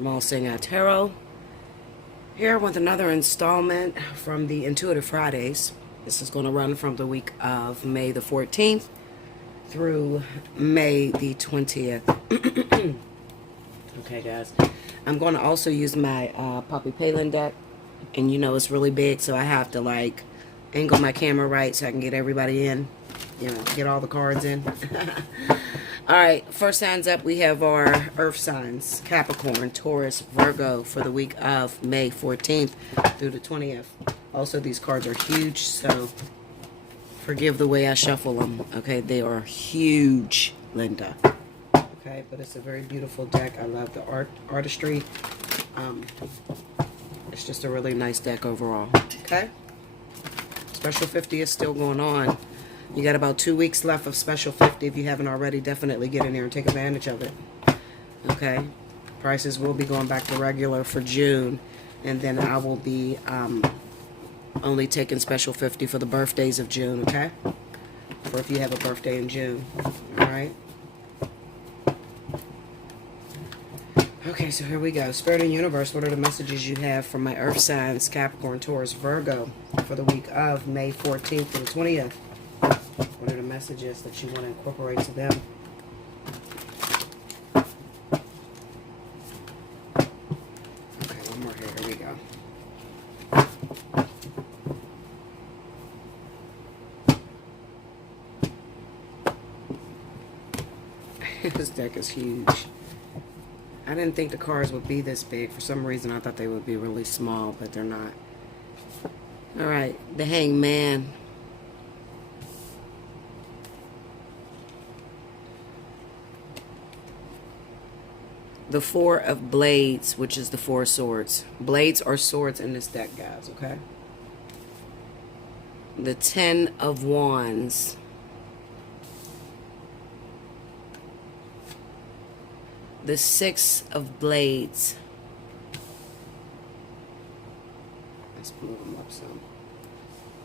from Allseeingeyetarot. Here with another installment from the Intuitive Fridays. This is going to run from the week of May the 14th through May the 20th. Okay, guys. I'm going to also use my Poppy Palin deck. And you know it's really big, so I have to like angle my camera right so I can get everybody in. You know, get all the cards in. Alright, first signs up, we have our Earth signs. Capricorn, Taurus, Virgo for the week of May 14th through the 20th. Also, these cards are huge, so forgive the way I shuffle them. Okay, they are huge, Linda. Okay, but it's a very beautiful deck. I love the artistry. It's just a really nice deck overall. Okay? Special 50 is still going on. You got about 2 weeks left of Special 50. If you haven't already, definitely get in there and take advantage of it. Okay? Prices will be going back to regular for June. And then I will be only taking Special 50 for the birthdays of June, okay? Or if you have a birthday in June. Alright? Okay, so here we go. Spirit and Universe, what are the messages you have from my Earth signs, Capricorn, Taurus, Virgo, for the week of May 14th through the 20th? What are the messages that you want to incorporate to them? Okay, one more here. Here we go. This deck is huge. I didn't think the cards would be this big. For some reason, I thought they would be really small, but they're not. Alright, the Hangman. The Four of Blades, which is the Four of Swords. Blades are swords in this deck, guys, okay? The Ten of Wands. The Six of Blades. Let's move them up some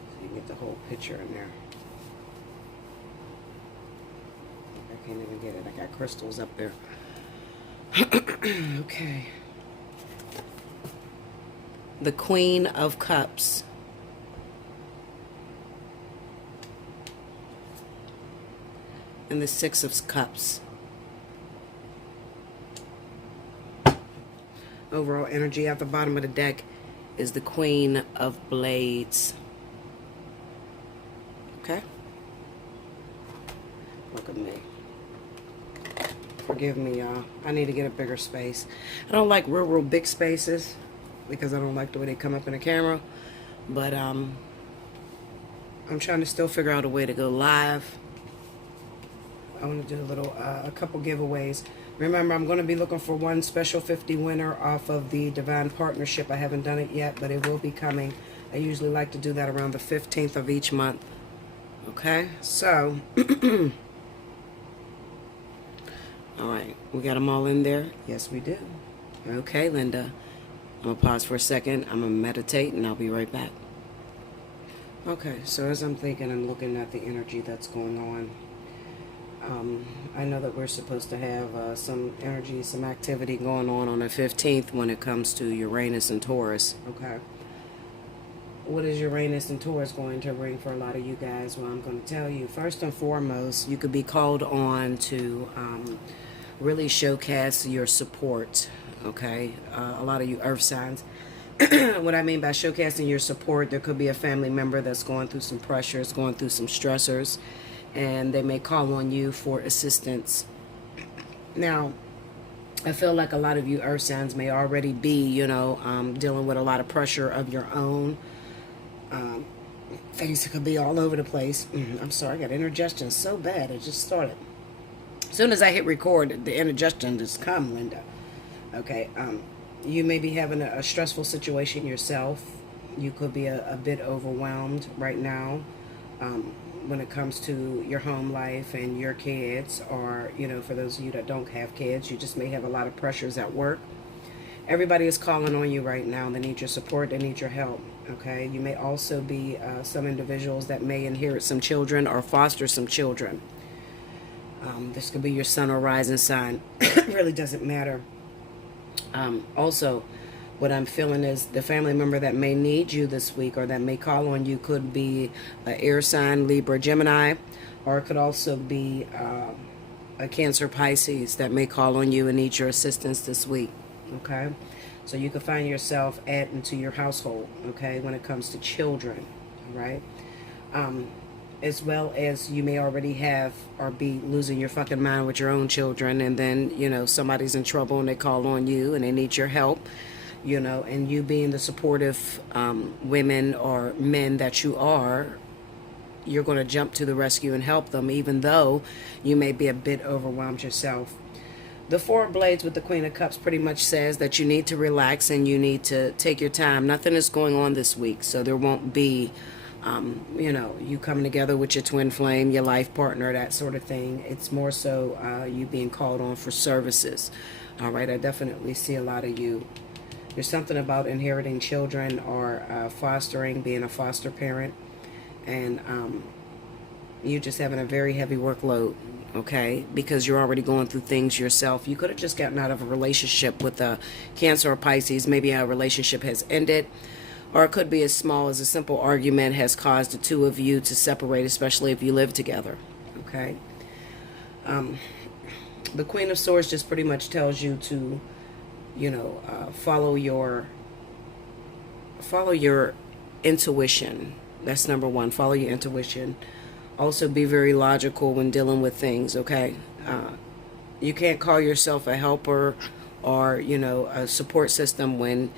so you get the whole picture in there. I can't even get it. I got crystals up there. Okay. The Queen of Cups. And the Six of Cups. Overall energy at the bottom of the deck is the Queen of Blades. Okay? Look at me. Forgive me, y'all. I need to get a bigger space. I don't like real big spaces because I don't like the way they come up in the camera. But I'm trying to still figure out a way to go live. I want to do a couple giveaways. Remember, I'm going to be looking for one Special 50 winner off of the Divine Partnership. I haven't done it yet, but it will be coming. I usually like to do that around the 15th of each month. Okay, so alright, we got them all in there? Yes, we do. Okay, Linda. I'm going to pause for a second. I'm going to meditate, and I'll be right back. Okay, so as I'm thinking and looking at the energy that's going on, I know that we're supposed to have some energy, some activity going on the 15th when it comes to Uranus and Taurus. Okay. What is Uranus and Taurus going to bring for a lot of you guys? Well, I'm going to tell you. First and foremost, you could be called on to really showcase your support. Okay. A lot of you Earth signs. What I mean by showcasing your support, there could be a family member that's going through some pressures, going through some stressors, and they may call on you for assistance. Now, I feel like a lot of you Earth signs may already be, you know, dealing with a lot of pressure of your own. Things could be all over the place. I'm sorry, I got indigestion so bad. It just started. As soon as I hit record, the indigestion just come, Linda. Okay, you may be having a stressful situation yourself. You could be a bit overwhelmed right now. When it comes to your home life and your kids, or, you know, for those of you that don't have kids, you just may have a lot of pressures at work. Everybody is calling on you right now. They need your support. They need your help. Okay. You may also be some individuals that may inherit some children or foster some children. This could be your sun or rising sign. It really doesn't matter. Also, what I'm feeling is the family member that may need you this week or that may call on you could be an air sign, Libra, Gemini, or it could also be a Cancer, Pisces that may call on you and need your assistance this week. Okay? So you could find yourself adding to your household, okay, when it comes to children, all right? As well as you may already have or be losing your fucking mind with your own children, and then, you know, somebody's in trouble and they call on you and they need your help, you know, and you being the supportive women or men that you are, you're going to jump to the rescue and help them, even though you may be a bit overwhelmed yourself. The Four of Blades with the Queen of Cups pretty much says that you need to relax and you need to take your time. Nothing is going on this week, so there won't be, you know, you coming together with your twin flame, your life partner, that sort of thing. It's more so you being called on for services. All right, I definitely see a lot of you. There's something about inheriting children or fostering, being a foster parent, and you just having a very heavy workload, okay, because you're already going through things yourself. You could have just gotten out of a relationship with a Cancer or Pisces. Maybe a relationship has ended, or it could be as small as a simple argument has caused the two of you to separate, especially if you live together, okay. The Queen of Swords just pretty much tells you to, you know, follow your intuition. That's number one. Follow your intuition. Also, be very logical when dealing with things, okay? You can't call yourself a helper or, you know, a support system when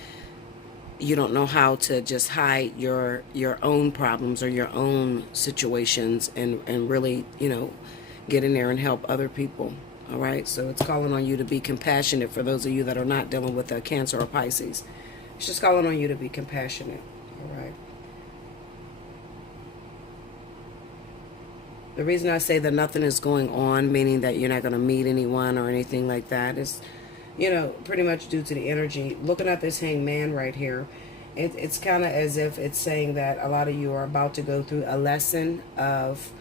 you don't know how to just hide your own problems or your own situations and really, you know, get in there and help other people, all right? So it's calling on you to be compassionate for those of you that are not dealing with a Cancer or Pisces. It's just calling on you to be compassionate, all right? The reason I say that nothing is going on, meaning that you're not going to meet anyone or anything like that, is, you know, pretty much due to the energy. Looking at this Hanged Man right here, it's kind of as if it's saying that a lot of you are about to go through a lesson of,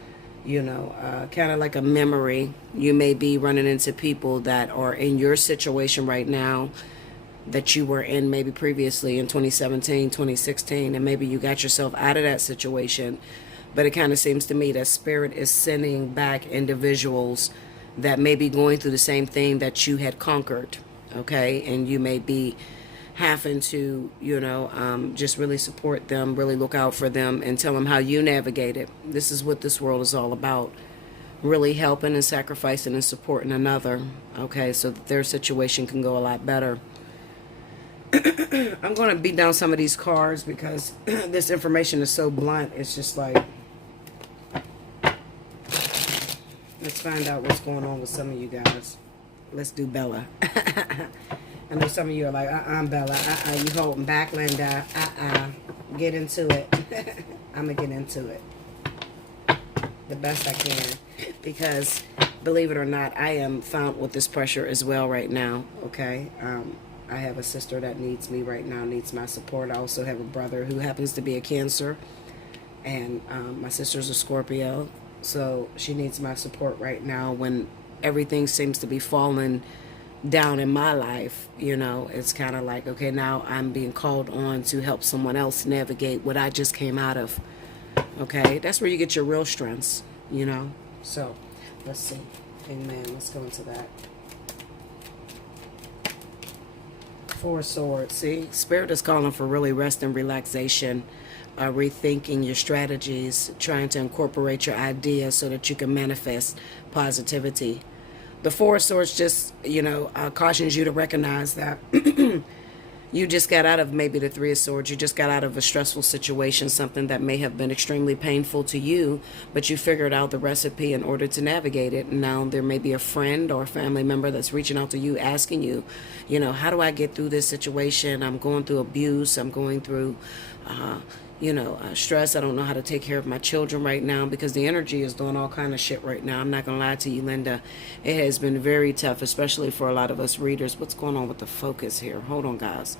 you know, kind of like a memory. You may be running into people that are in your situation right now that you were in maybe previously in 2017, 2016, and maybe you got yourself out of that situation. But it kind of seems to me that Spirit is sending back individuals that may be going through the same thing that you had conquered, okay? And you may be having to, you know, just really support them, really look out for them, and tell them how you navigate it. This is what this world is all about. Really helping and sacrificing and supporting another, okay? So that their situation can go a lot better. I'm going to beat down some of these cards because this information is so blunt. It's just like, let's find out what's going on with some of you guys. Let's do Bella. I know some of you are like, Bella. You holding back, Linda. Get into it. I'm going to get into it the best I can. Because, believe it or not, I am found with this pressure as well right now. Okay? I have a sister that needs me right now, needs my support. I also have a brother who happens to be a Cancer. And my sister's a Scorpio. So she needs my support right now when everything seems to be falling down in my life. You know, it's kind of like, okay, now I'm being called on to help someone else navigate what I just came out of. Okay, that's where you get your real strengths, you know. So let's see. Amen. Let's go into that. Four of Swords. See, Spirit is calling for really rest and relaxation. Rethinking your strategies, trying to incorporate your ideas so that you can manifest positivity. The Four of Swords just, you know, cautions you to recognize that you just got out of maybe the Three of Swords. You just got out of a stressful situation, something that may have been extremely painful to you, but you figured out the recipe in order to navigate it. And now there may be a friend or a family member that's reaching out to you, asking you, you know, how do I get through this situation? I'm going through abuse. I'm going through stress. I don't know how to take care of my children right now because the energy is doing all kind of shit right now. I'm not going to lie to you, Linda. It has been very tough, especially for a lot of us readers. What's going on with the focus here? Hold on, guys.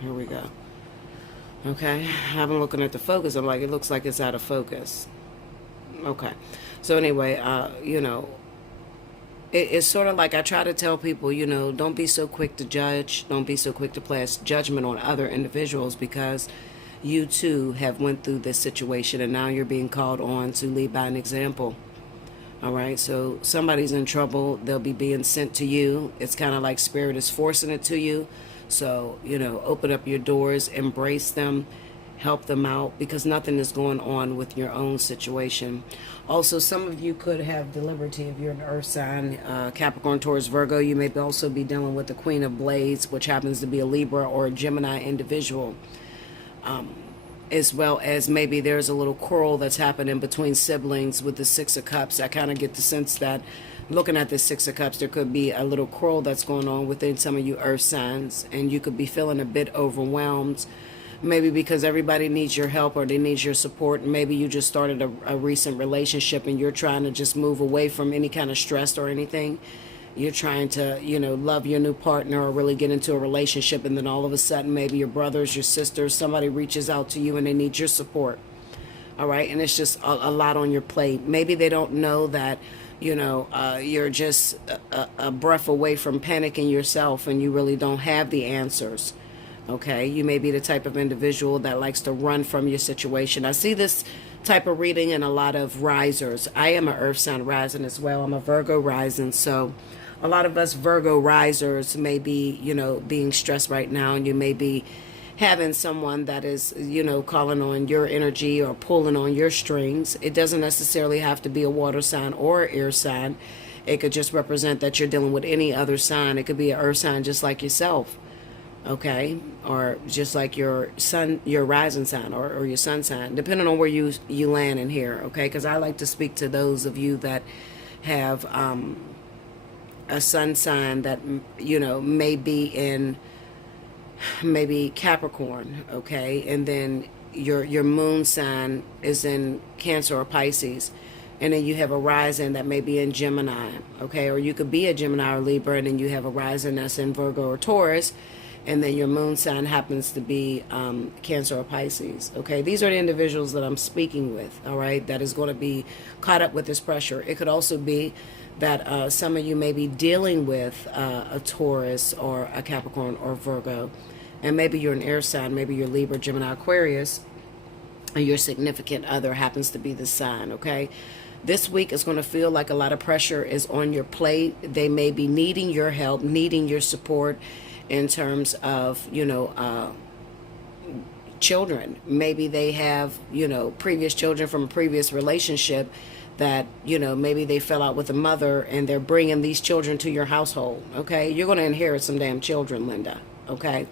Here we go. Okay, I've been looking at the focus. I'm like, it looks like it's out of focus. Okay. So anyway, it's sort of like I try to tell people, don't be so quick to judge. Don't be so quick to place judgment on other individuals, because you too have went through this situation and now you're being called on to lead by an example. All right. So somebody's in trouble. They'll be being sent to you. It's kind of like spirit is forcing it to you. So, open up your doors, embrace them, help them out, because nothing is going on with your own situation. Also, some of you could have the liberty, if you're an earth sign, Capricorn, Taurus, Virgo. You may also be dealing with the Queen of Blades, which happens to be a Libra or a Gemini individual. As well as maybe there's a little quarrel that's happening between siblings with the Six of Cups. I kind of get the sense that looking at the Six of Cups, there could be a little quarrel that's going on within some of you earth signs, and you could be feeling a bit overwhelmed, maybe because everybody needs your help or they need your support. Maybe you just started a recent relationship and you're trying to just move away from any kind of stress or anything. You're trying to, love your new partner or really get into a relationship, and then all of a sudden maybe your brothers, your sisters, somebody reaches out to you and they need your support. All right, and it's just a lot on your plate. Maybe they don't know that, you're just a breath away from panicking yourself and you really don't have the answers. Okay, you may be the type of individual that likes to run from your situation. I see this type of reading in a lot of risers. I am an earth sign rising as well. I'm a Virgo rising, so a lot of us Virgo risers may be, being stressed right now, and you may be having someone that is, calling on your energy or pulling on your strings. It doesn't necessarily have to be a water sign or an air sign. It could just represent that you're dealing with any other sign. It could be an earth sign just like yourself, okay? Or just like your sun, your rising sign, or your sun sign, depending on where you land in here, okay? Because I like to speak to those of you that have a sun sign that, may be in maybe Capricorn, okay, and then your moon sign is in Cancer or Pisces, and then you have a rising that may be in Gemini, okay, or you could be a Gemini or Libra, and then you have a rising that's in Virgo or Taurus, and then your moon sign happens to be Cancer or Pisces, okay. These are the individuals that I'm speaking with, all right, that is going to be caught up with this pressure. It could also be that some of you may be dealing with a Taurus or a Capricorn or Virgo, and maybe you're an air sign, maybe you're Libra, Gemini, Aquarius, and your significant other happens to be the sign, okay? This week is going to feel like a lot of pressure is on your plate. They may be needing your help, needing your support in terms of, children. Maybe they have, previous children from a previous relationship that, maybe they fell out with a mother and they're bringing these children to your household, okay? You're going to inherit some damn children, Linda, okay?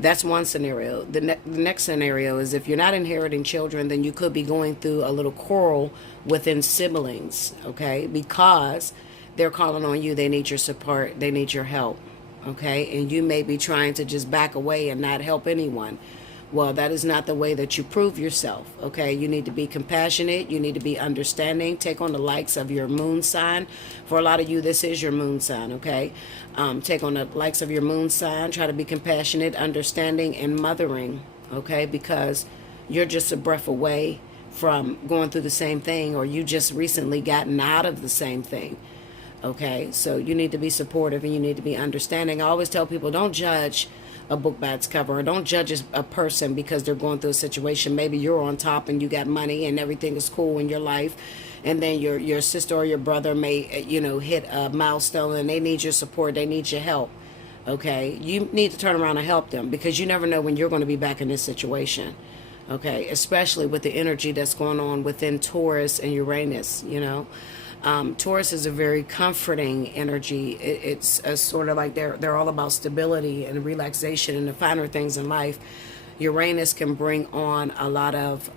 That's one scenario. The next scenario is if you're not inheriting children, then you could be going through a little quarrel within siblings, okay? Because they're calling on you, they need your support, they need your help, okay? And you may be trying to just back away and not help anyone. Well, that is not the way that you prove yourself, okay? You need to be compassionate. You need to be understanding. Take on the likes of your moon sign. For a lot of you, this is your moon sign, okay? Take on the likes of your moon sign. Try to be compassionate, understanding, and mothering, okay? Because you're just a breath away from going through the same thing, or you just recently gotten out of the same thing, okay? So you need to be supportive and you need to be understanding. I always tell people, don't judge a book by its cover, or don't judge a person because they're going through a situation. Maybe you're on top and you got money and everything is cool in your life, and then your sister or your brother may hit a milestone and they need your support, they need your help, okay? You need to turn around and help them, because you never know when you're going to be back in this situation, okay? Especially with the energy that's going on within Taurus and Uranus, Taurus is a very comforting energy. It's a sort of like they're all about stability and relaxation and the finer things in life. Uranus can bring on a lot of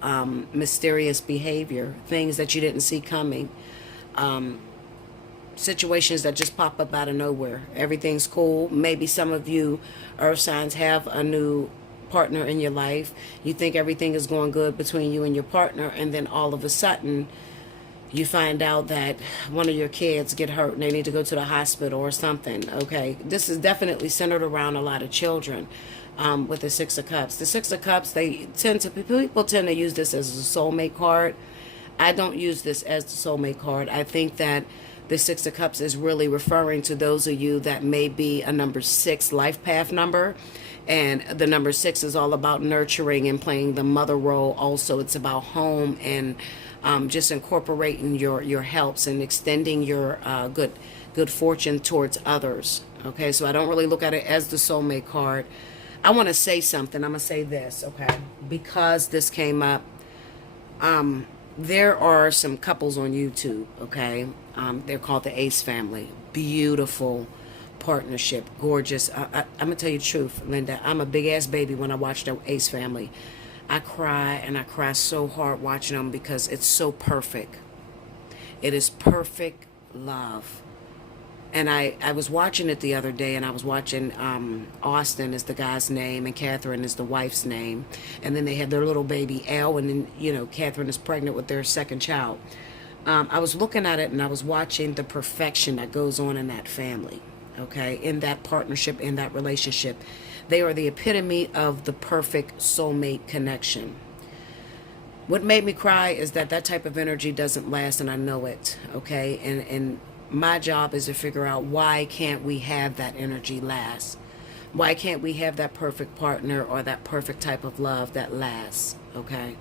mysterious behavior, things that you didn't see coming, situations that just pop up out of nowhere. Everything's cool. Maybe some of you earth signs have a new partner in your life. You think everything is going good between you and your partner, and then all of a sudden you find out that one of your kids get hurt and they need to go to the hospital or something. Okay, this is definitely centered around a lot of children. With the Six of Cups, the Six of Cups, people tend to use this as a soulmate card. I don't use this as the soulmate card. I think that the Six of Cups is really referring to those of you that may be a number 6 life path number. And the number 6 is all about nurturing and playing the mother role. Also, it's about home and just incorporating your helps and extending your good fortune towards others. Okay, so I don't really look at it as the soulmate card. I want to say something. I'm going to say this, okay? Because this came up, there are some couples on YouTube, okay? They're called the Ace family. Beautiful partnership, gorgeous. I'm going to tell you the truth, Linda. I'm a big-ass baby when I watch the Ace family. I cry, and I cry so hard watching them because it's so perfect. It is perfect love. And I was watching it the other day, and I was watching Austin is the guy's name, and Catherine is the wife's name. And then they have their little baby, Elle, and then, you know, Catherine is pregnant with their second child. I was looking at it, and I was watching the perfection that goes on in that family, okay, in that partnership, in that relationship. They are the epitome of the perfect soulmate connection. What made me cry is that type of energy doesn't last, and I know it, okay? And my job is to figure out, why can't we have that energy last? Why can't we have that perfect partner or that perfect type of love that lasts, okay?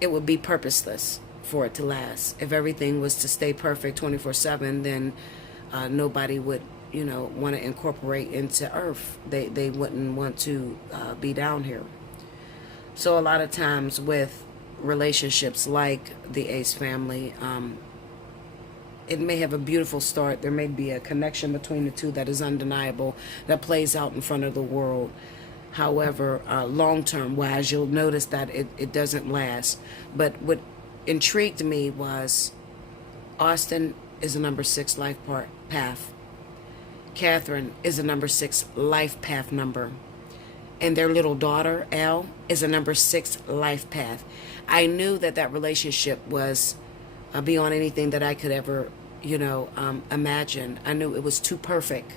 It would be purposeless for it to last. If everything was to stay perfect 24/7, then nobody would, you know, want to incorporate into Earth. They wouldn't want to be down here. So a lot of times with relationships like the Ace family, it may have a beautiful start. There may be a connection between the two that is undeniable, that plays out in front of the world. However, long-term wise, you'll notice that it doesn't last. But what intrigued me was Austin is a number 6 life path. Catherine is a number 6 life path number. And their little daughter, Elle, is a number 6 life path. I knew that relationship was beyond anything that I could ever, you know, imagine. I knew it was too perfect.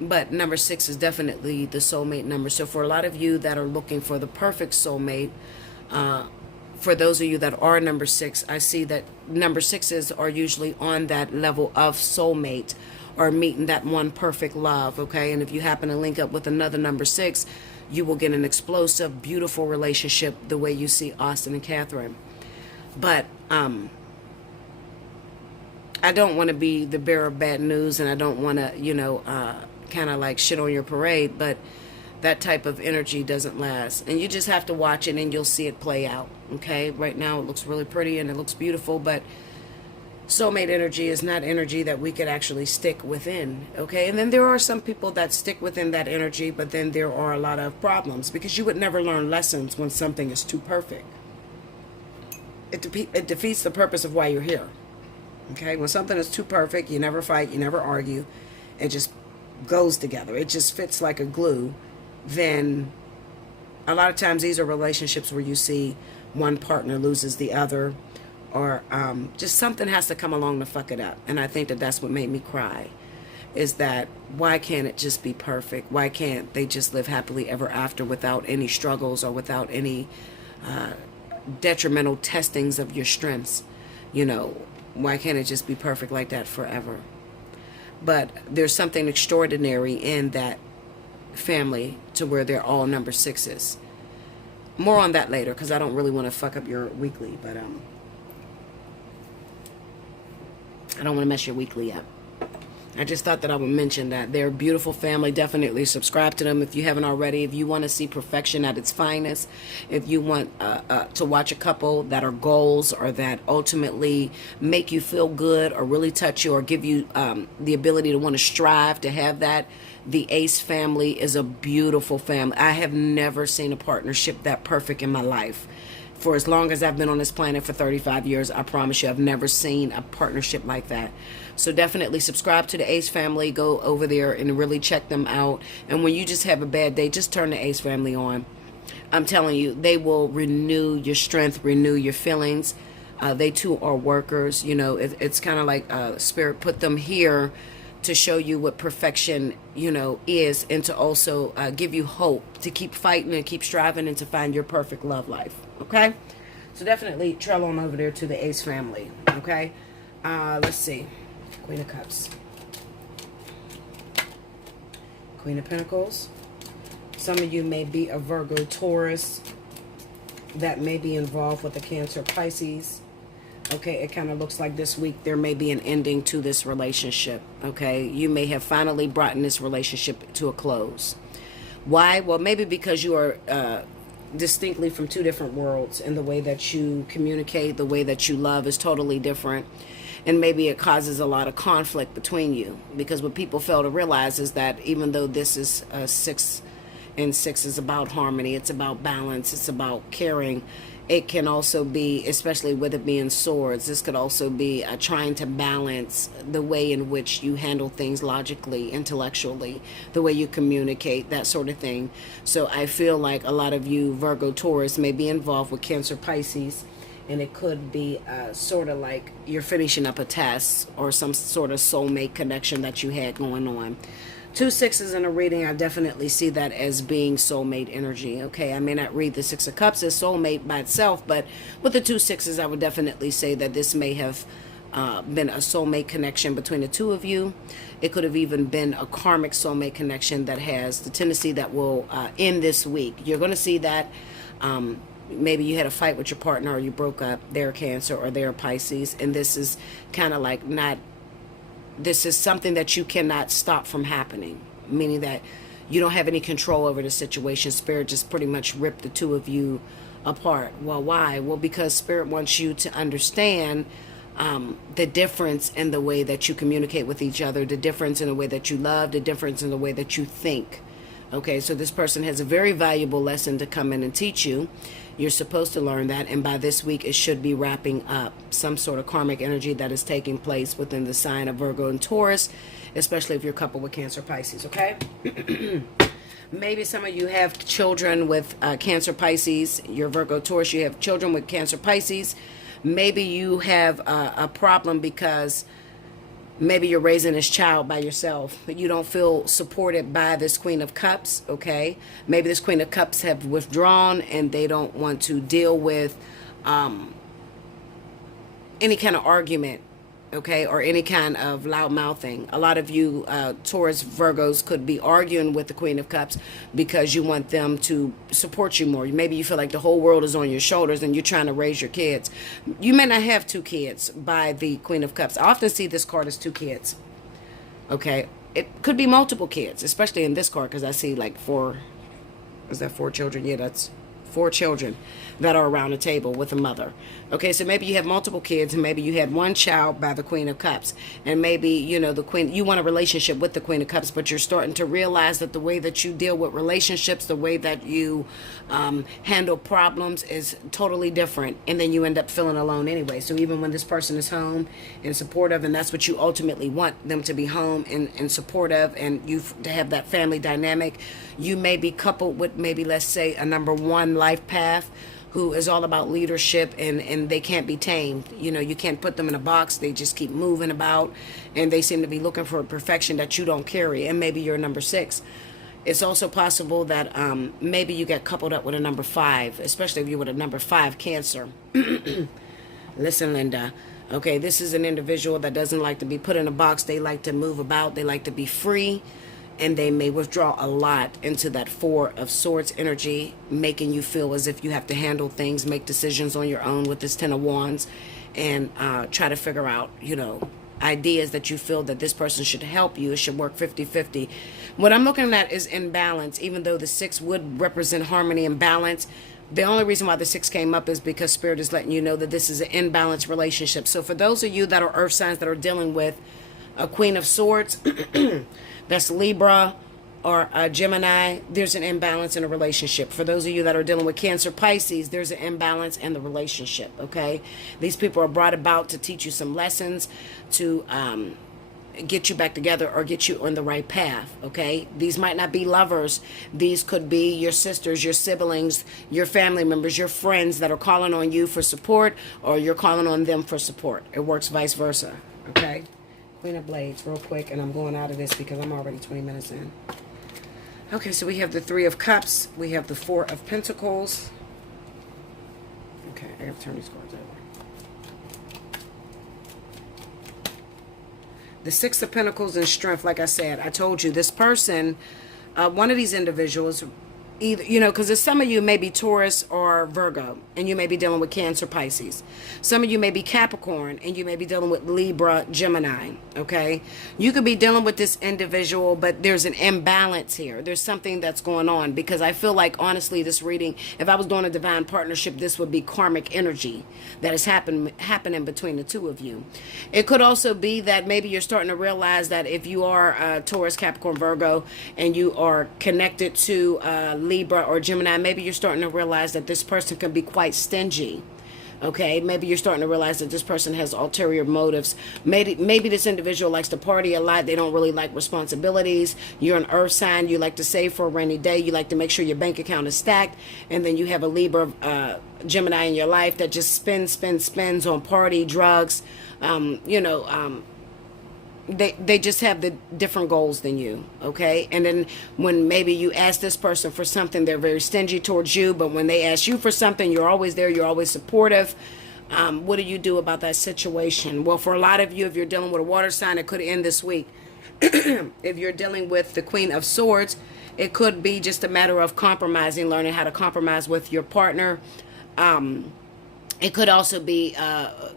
But number 6 is definitely the soulmate number. So for a lot of you that are looking for the perfect soulmate, for those of you that are number 6, I see that number 6s are usually on that level of soulmate, or meeting that one perfect love, okay? And if you happen to link up with another number 6, you will get an explosive, beautiful relationship the way you see Austin and Catherine. But I don't want to be the bearer of bad news, and I don't want to, you know, kind of like shit on your parade, but that type of energy doesn't last. And you just have to watch it, and you'll see it play out, okay? Right now it looks really pretty, and it looks beautiful, but soulmate energy is not energy that we could actually stick within, okay? And then there are some people that stick within that energy, but then there are a lot of problems, because you would never learn lessons when something is too perfect. It defeats the purpose of why you're here, okay? When something is too perfect, you never fight, you never argue, it just goes together, it just fits like a glue. Then a lot of times these are relationships where you see one partner loses the other, or just something has to come along to fuck it up. And I think that's what made me cry, is that why can't it just be perfect? Why can't they just live happily ever after without any struggles or without any detrimental testings of your strengths? You know, why can't it just be perfect like that forever? But there's something extraordinary in that family to where they're all number 6s. More on that later, because I don't really want to fuck up your weekly, but I don't want to mess your weekly up. I just thought that I would mention that they're a beautiful family. Definitely subscribe to them if you haven't already. If you want to see perfection at its finest, if you want to watch a couple that are goals, or that ultimately make you feel good or really touch you or give you the ability to want to strive to have that, the Ace family is a beautiful family. I have never seen a partnership that perfect in my life. For as long as I've been on this planet, for 35 years, I promise you, I've never seen a partnership like that. So definitely subscribe to the Ace family. Go over there and really check them out. And when you just have a bad day, just turn the Ace family on. I'm telling you, they will renew your strength, renew your feelings. They too are workers. You know, it's kind of like Spirit put them here to show you what perfection, you know, is, and to also give you hope to keep fighting and keep striving and to find your perfect love life. Okay? So definitely trail on over there to the Ace family. Okay? Let's see. Queen of Cups. Queen of Pentacles. Some of you may be a Virgo, Taurus that may be involved with a Cancer, Pisces. Okay, it kind of looks like this week there may be an ending to this relationship. Okay, you may have finally brought this relationship to a close. Why? Well, maybe because you are distinctly from two different worlds, and the way that you communicate, the way that you love is totally different. And maybe it causes a lot of conflict between you, because what people fail to realize is that even though this is a 6 and 6 is about harmony, it's about balance, it's about caring. It can also be, especially with it being swords, this could also be trying to balance the way in which you handle things logically, intellectually, the way you communicate, that sort of thing. So I feel like a lot of you Virgo, Taurus may be involved with Cancer, Pisces, and it could be sort of like you're finishing up a test or some sort of soulmate connection that you had going on. 2 6s in a reading, I definitely see that as being soulmate energy. Okay, I may not read the 6 of Cups as soulmate by itself, but with the 2 6s, I would definitely say that this may have been a soulmate connection between the two of you. It could have even been a karmic soulmate connection that has the tendency that will end this week. You're going to see that. Maybe you had a fight with your partner, or you broke up. They're Cancer or they're Pisces, and this is kind of like not. This is something that you cannot stop from happening, meaning that you don't have any control over the situation. Spirit just pretty much ripped the two of you apart. Well, why? Well, because Spirit wants you to understand the difference in the way that you communicate with each other, the difference in the way that you love, the difference in the way that you think. Okay, so this person has a very valuable lesson to come in and teach you. You're supposed to learn that, and by this week it should be wrapping up some sort of karmic energy that is taking place within the sign of Virgo and Taurus, especially if you're coupled with Cancer, Pisces. Okay. Maybe some of you have children with Cancer, Pisces. You're Virgo, Taurus, you have children with Cancer, Pisces. Maybe you have a problem because maybe you're raising this child by yourself, but you don't feel supported by this Queen of Cups. Okay, maybe this Queen of Cups have withdrawn and they don't want to deal with any kind of argument, okay, or any kind of loud mouthing. A lot of you Taurus, Virgos could be arguing with the Queen of Cups because you want them to support you more. Maybe you feel like the whole world is on your shoulders and you're trying to raise your kids. You may not have 2 kids by the Queen of Cups. I often see this card as 2 kids. Okay, it could be multiple kids, especially in this card, because I see like 4. Is that 4 children? Yeah, that's 4 children that are around the table with a mother. Okay, so maybe you have multiple kids, and maybe you had 1 child by the Queen of Cups, and maybe, you know, the Queen, you want a relationship with the Queen of Cups, but you're starting to realize that the way that you deal with relationships, the way that you handle problems is totally different, and then you end up feeling alone anyway. So even when this person is home and supportive, and that's what you ultimately want them to be, home and supportive, and you to have that family dynamic, you may be coupled with maybe, let's say, a number 1 life path who is all about leadership, and they can't be tamed. You know, you can't put them in a box. They just keep moving about, and they seem to be looking for a perfection that you don't carry, and maybe you're number 6. It's also possible that maybe you get coupled up with a number 5, especially if you're with a number 5 Cancer. Listen, Linda, okay, this is an individual that doesn't like to be put in a box. They like to move about. They like to be free. And they may withdraw a lot into that 4 of Swords energy, making you feel as if you have to handle things, make decisions on your own with this 10 of Wands, and try to figure out, you know, ideas that you feel that this person should help you. It should work 50-50. What I'm looking at is imbalance, even though the 6 would represent harmony and balance. The only reason why the 6 came up is because Spirit is letting you know that this is an imbalanced relationship. So for those of you that are earth signs that are dealing with a Queen of Swords, that's Libra or Gemini, there's an imbalance in a relationship. For those of you that are dealing with Cancer, Pisces, there's an imbalance in the relationship, okay? These people are brought about to teach you some lessons, to get you back together or get you on the right path, okay? These might not be lovers. These could be your sisters, your siblings, your family members, your friends that are calling on you for support, or you're calling on them for support. It works vice versa, okay? Queen of Blades, real quick, and I'm going out of this because I'm already 20 minutes in. Okay, so we have the Three of Cups. We have the Four of Pentacles. Okay, I have to turn these cards over. The Six of Pentacles and Strength, like I said, I told you, this person, one of these individuals, either, you know, because there's some of you may be Taurus or Virgo, and you may be dealing with Cancer, Pisces. Some of you may be Capricorn, and you may be dealing with Libra, Gemini, okay? You could be dealing with this individual, but there's an imbalance here. There's something that's going on, because I feel like, honestly, this reading, if I was doing a divine partnership, this would be karmic energy that is happening between the two of you. It could also be that maybe you're starting to realize that if you are Taurus, Capricorn, Virgo, and you are connected to Libra or Gemini, maybe you're starting to realize that this person can be quite stingy. Okay, maybe you're starting to realize that this person has ulterior motives. Maybe this individual likes to party a lot. They don't really like responsibilities. You're an earth sign. You like to save for a rainy day. You like to make sure your bank account is stacked. And then you have a Libra, Gemini in your life that just spends on party, drugs, they just have the different goals than you, okay? And then when maybe you ask this person for something, they're very stingy towards you, but when they ask you for something, you're always there, you're always supportive. What do you do about that situation? Well, for a lot of you, if you're dealing with a water sign, it could end this week. If you're dealing with the Queen of Swords, it could be just a matter of compromising, learning how to compromise with your partner. It could also be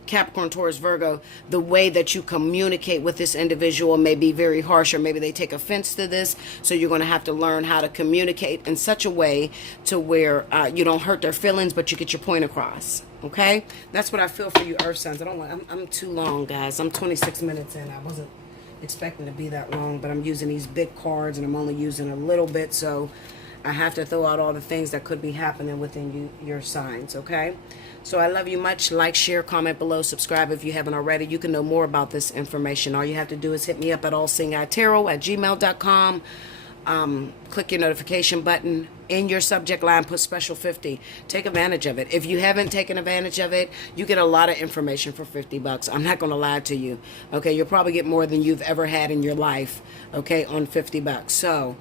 Capricorn, Taurus, Virgo. The way that you communicate with this individual may be very harsh, or maybe they take offense to this. So you're going to have to learn how to communicate in such a way to where you don't hurt their feelings, but you get your point across. Okay? That's what I feel for you, Earth signs. I'm too long, guys. I'm 26 minutes in. I wasn't expecting to be that long, but I'm using these big cards, and I'm only using a little bit, so I have to throw out all the things that could be happening within your signs, okay? So I love you much. Like, share, comment below, subscribe if you haven't already. You can know more about this information. All you have to do is hit me up at allseeingeyetarot@gmail.com. Click your notification button. In your subject line, put special 50. Take advantage of it. If you haven't taken advantage of it, you get a lot of information for 50 bucks. I'm not going to lie to you. Okay, you'll probably get more than you've ever had in your life, okay, on 50 bucks. So,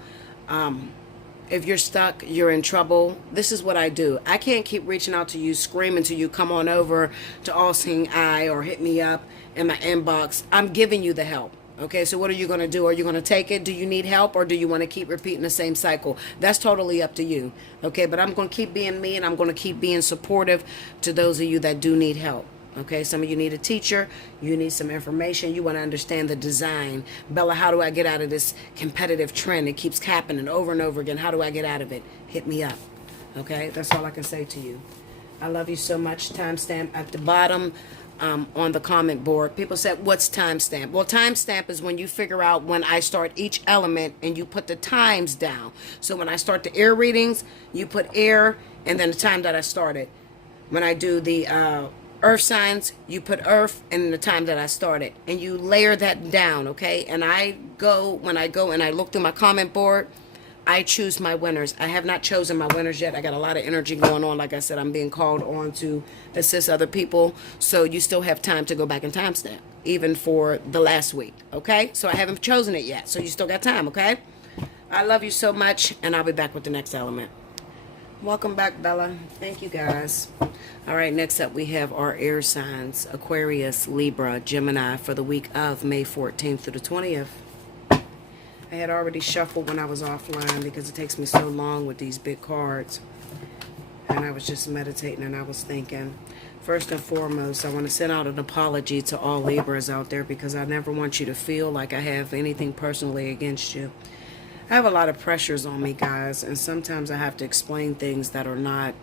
if you're stuck, you're in trouble, this is what I do. I can't keep reaching out to you, screaming to you, come on over to All Seeing Eye or hit me up in my inbox. I'm giving you the help. Okay, so what are you going to do? Are you going to take it? Do you need help, or do you want to keep repeating the same cycle? That's totally up to you. Okay, but I'm going to keep being me, and I'm going to keep being supportive to those of you that do need help. Okay, some of you need a teacher, you need some information, you want to understand the design. Bella, how do I get out of this competitive trend? It keeps happening over and over again. How do I get out of it? Hit me up. Okay, that's all I can say to you. I love you so much. Timestamp at the bottom on the comment board. People said, what's timestamp? Well, timestamp is when you figure out when I start each element and you put the times down. So when I start the air readings, you put air and then the time that I started. When I do the earth signs, you put earth and the time that I started, and you layer that down, okay? And when I go and I look through my comment board, I choose my winners. I have not chosen my winners yet. I got a lot of energy going on. Like I said, I'm being called on to assist other people, so you still have time to go back and timestamp, even for the last week, okay? So I haven't chosen it yet, so you still got time, okay? I love you so much, and I'll be back with the next element. Welcome back, Bella. Thank you, guys. All right, next up we have our air signs, Aquarius, Libra, Gemini, for the week of May 14th through the 20th. I had already shuffled when I was offline because it takes me so long with these big cards. And I was just meditating and I was thinking, first and foremost, I want to send out an apology to all Libras out there, because I never want you to feel like I have anything personally against you. I have a lot of pressures on me, guys, and sometimes I have to explain things that are not,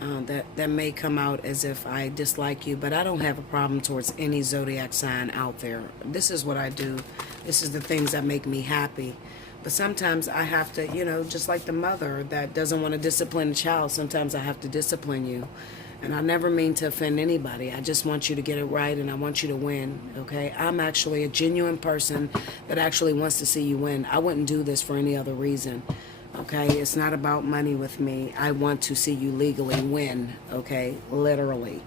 that may come out as if I dislike you, but I don't have a problem towards any zodiac sign out there. This is what I do. This is the things that make me happy. But sometimes I have to, just like the mother that doesn't want to discipline a child, sometimes I have to discipline you. And I never mean to offend anybody. I just want you to get it right, and I want you to win, okay? I'm actually a genuine person that actually wants to see you win. I wouldn't do this for any other reason, okay? It's not about money with me. I want to see you legally win, okay? Literally.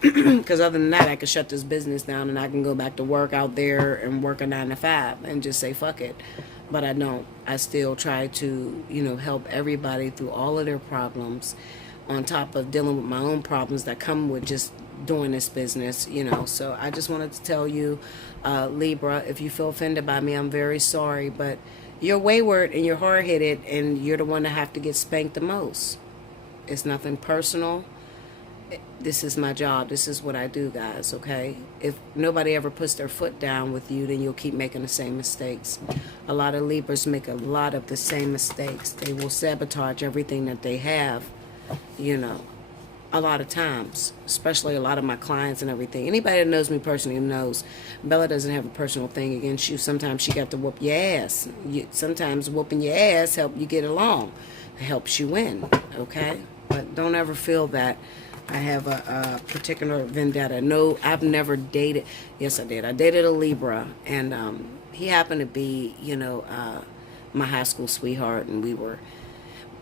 Because other than that, I could shut this business down and I can go back to work out there and work a 9 to 5 and just say, fuck it. But I don't. I still try to, help everybody through all of their problems, on top of dealing with my own problems that come with just doing this business, So I just wanted to tell you, Libra, if you feel offended by me, I'm very sorry, but you're wayward and you're hard-headed, and you're the one that have to get spanked the most. It's nothing personal. This is my job. This is what I do, guys, okay? If nobody ever puts their foot down with you, then you'll keep making the same mistakes. A lot of Libras make a lot of the same mistakes. They will sabotage everything that they have, a lot of times, especially a lot of my clients and everything. Anybody that knows me personally knows Bella doesn't have a personal thing against you. Sometimes she got to whoop your ass. Sometimes whooping your ass help you get along. It helps you win, okay? But don't ever feel that I have a particular vendetta. No, I've never dated. Yes, I did. I dated a Libra, and he happened to be, my high school sweetheart, and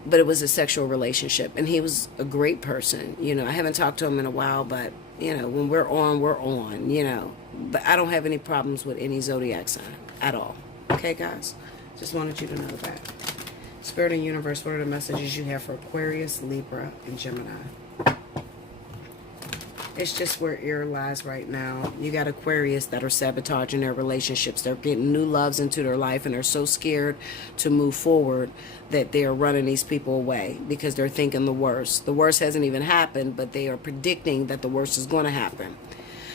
but it was a sexual relationship, and he was a great person. I haven't talked to him in a while, but, when we're on, But I don't have any problems with any zodiac sign at all. Okay, guys? Just wanted you to know that. Spirit and universe, what are the messages you have for Aquarius, Libra, and Gemini? It's just where air lies right now. You got Aquarius that are sabotaging their relationships. They're getting new loves into their life, and they're so scared to move forward that they are running these people away because they're thinking the worst. The worst hasn't even happened, but they are predicting that the worst is going to happen.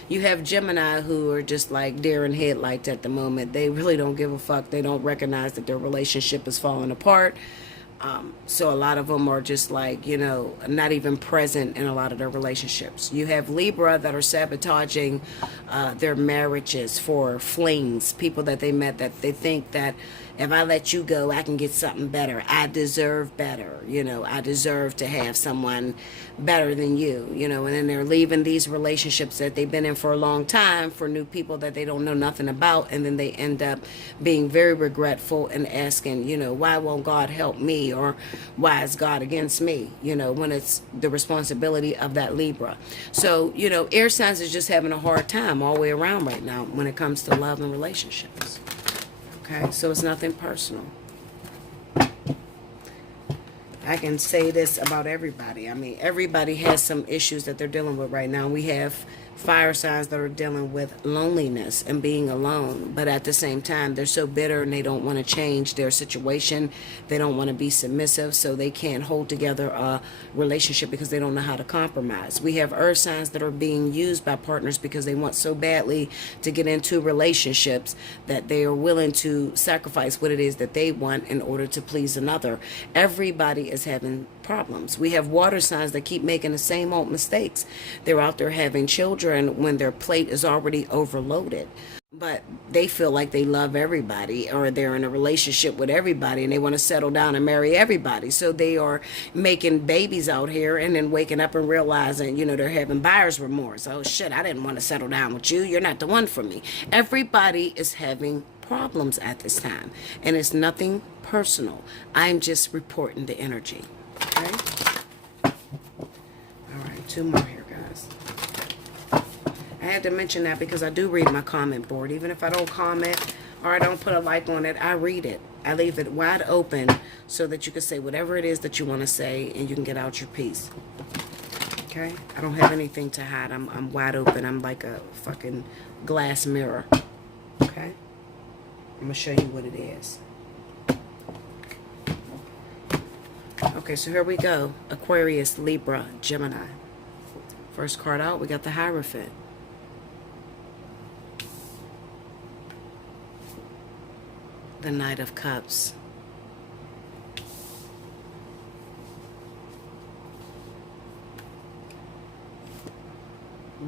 You have Gemini who are just like deer in headlights at the moment. They really don't give a fuck. They don't recognize that their relationship is falling apart. So a lot of them are just like, not even present in a lot of their relationships. You have Libra that are sabotaging their marriages for flings, people that they met that they think that if I let you go, I can get something better. I deserve better. I deserve to have someone better than you, and then they're leaving these relationships that they've been in for a long time for new people that they don't know nothing about. And then they end up being very regretful and asking, why won't God help me? Or why is God against me? When it's the responsibility of that Libra. So, air signs is just having a hard time all the way around right now when it comes to love and relationships. Okay, so it's nothing personal. I can say this about everybody. I mean, everybody has some issues that they're dealing with right now. We have fire signs that are dealing with loneliness and being alone, but at the same time they're so bitter and they don't want to change their situation. They don't want to be submissive, so they can't hold together a relationship because they don't know how to compromise. We have earth signs that are being used by partners because they want so badly to get into relationships that they are willing to sacrifice what it is that they want in order to please another. Everybody is having problems. We have water signs that keep making the same old mistakes. They're out there having children when their plate is already overloaded, but they feel like they love everybody, or they're in a relationship with everybody and they want to settle down and marry everybody. So they are making babies out here and then waking up and realizing, they're having buyer's remorse. Oh shit, I didn't want to settle down with you. You're not the one for me. Everybody is having problems at this time, and it's nothing personal. I'm just reporting the energy. Okay? All right, 2 more here, guys. I had to mention that because I do read my comment board. Even if I don't comment or I don't put a like on it, I read it. I leave it wide open so that you can say whatever it is that you want to say and you can get out your piece. Okay? I don't have anything to hide. I'm wide open. I'm like a fucking glass mirror. Okay? I'm going to show you what it is. Okay, so here we go. Aquarius, Libra, Gemini. First card out, we got the Hierophant. The Knight of Cups.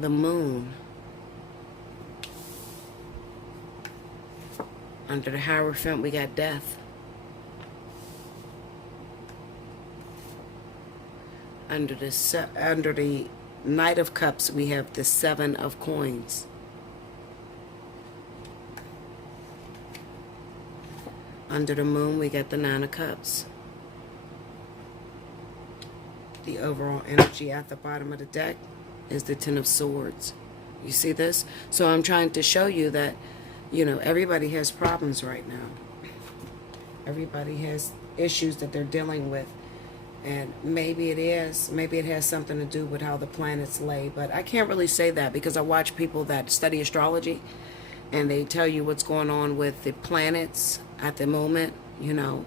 The Moon. Under the Hierophant, we got Death. under the Knight of Cups, we have the Seven of Coins. Under the Moon, we got the Nine of Cups. The overall energy at the bottom of the deck is the Ten of Swords. You see this? So I'm trying to show you that, you know, everybody has problems right now. Everybody has issues that they're dealing with. And maybe it has something to do with how the planets lay. But I can't really say that because I watch people that study astrology and they tell you what's going on with the planets at the moment, you know,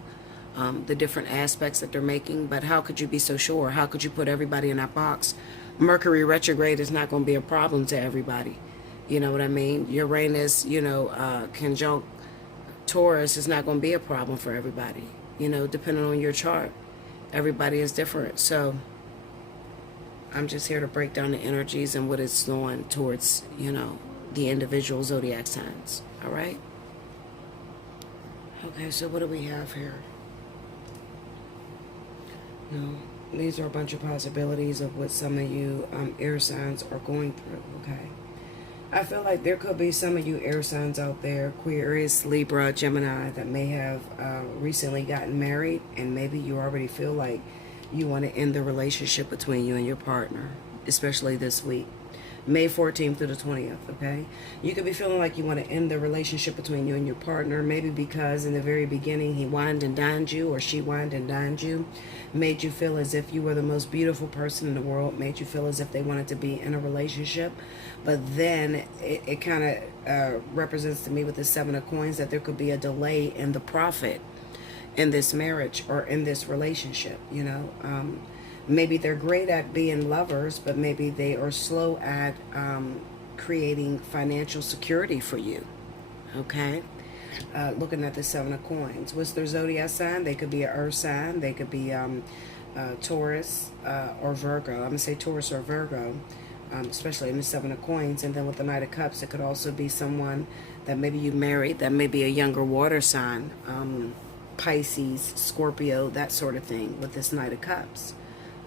the different aspects that they're making. But how could you be so sure? How could you put everybody in that box? Mercury retrograde is not going to be a problem to everybody. You know what I mean? Uranus, you know, conjunct Taurus is not going to be a problem for everybody, you know, depending on your chart. Everybody is different. So I'm just here to break down the energies and what it's doing towards, you know, the individual zodiac signs. All right? Okay, so what do we have here? No, these are a bunch of possibilities of what some of you air signs are going through, okay? I feel like there could be some of you air signs out there, Aquarius, Libra, Gemini, that may have recently gotten married, and maybe you already feel like you want to end the relationship between you and your partner, especially this week. May 14th through the 20th, okay? You could be feeling like you want to end the relationship between you and your partner, maybe because in the very beginning he wined and dined you, or she wined and dined you, made you feel as if you were the most beautiful person in the world, made you feel as if they wanted to be in a relationship. But then it kind of represents to me with the Seven of Coins that there could be a delay in the profit in this marriage or in this relationship, you know. Maybe they're great at being lovers, but maybe they are slow at creating financial security for you, okay? Looking at the Seven of Coins. What's their zodiac sign? They could be an earth sign. They could be Taurus or Virgo. I'm going to say Taurus or Virgo, especially in the Seven of Coins. And then with the Knight of Cups, it could also be someone that maybe you married, that may be a younger water sign, Pisces, Scorpio, that sort of thing with this Knight of Cups.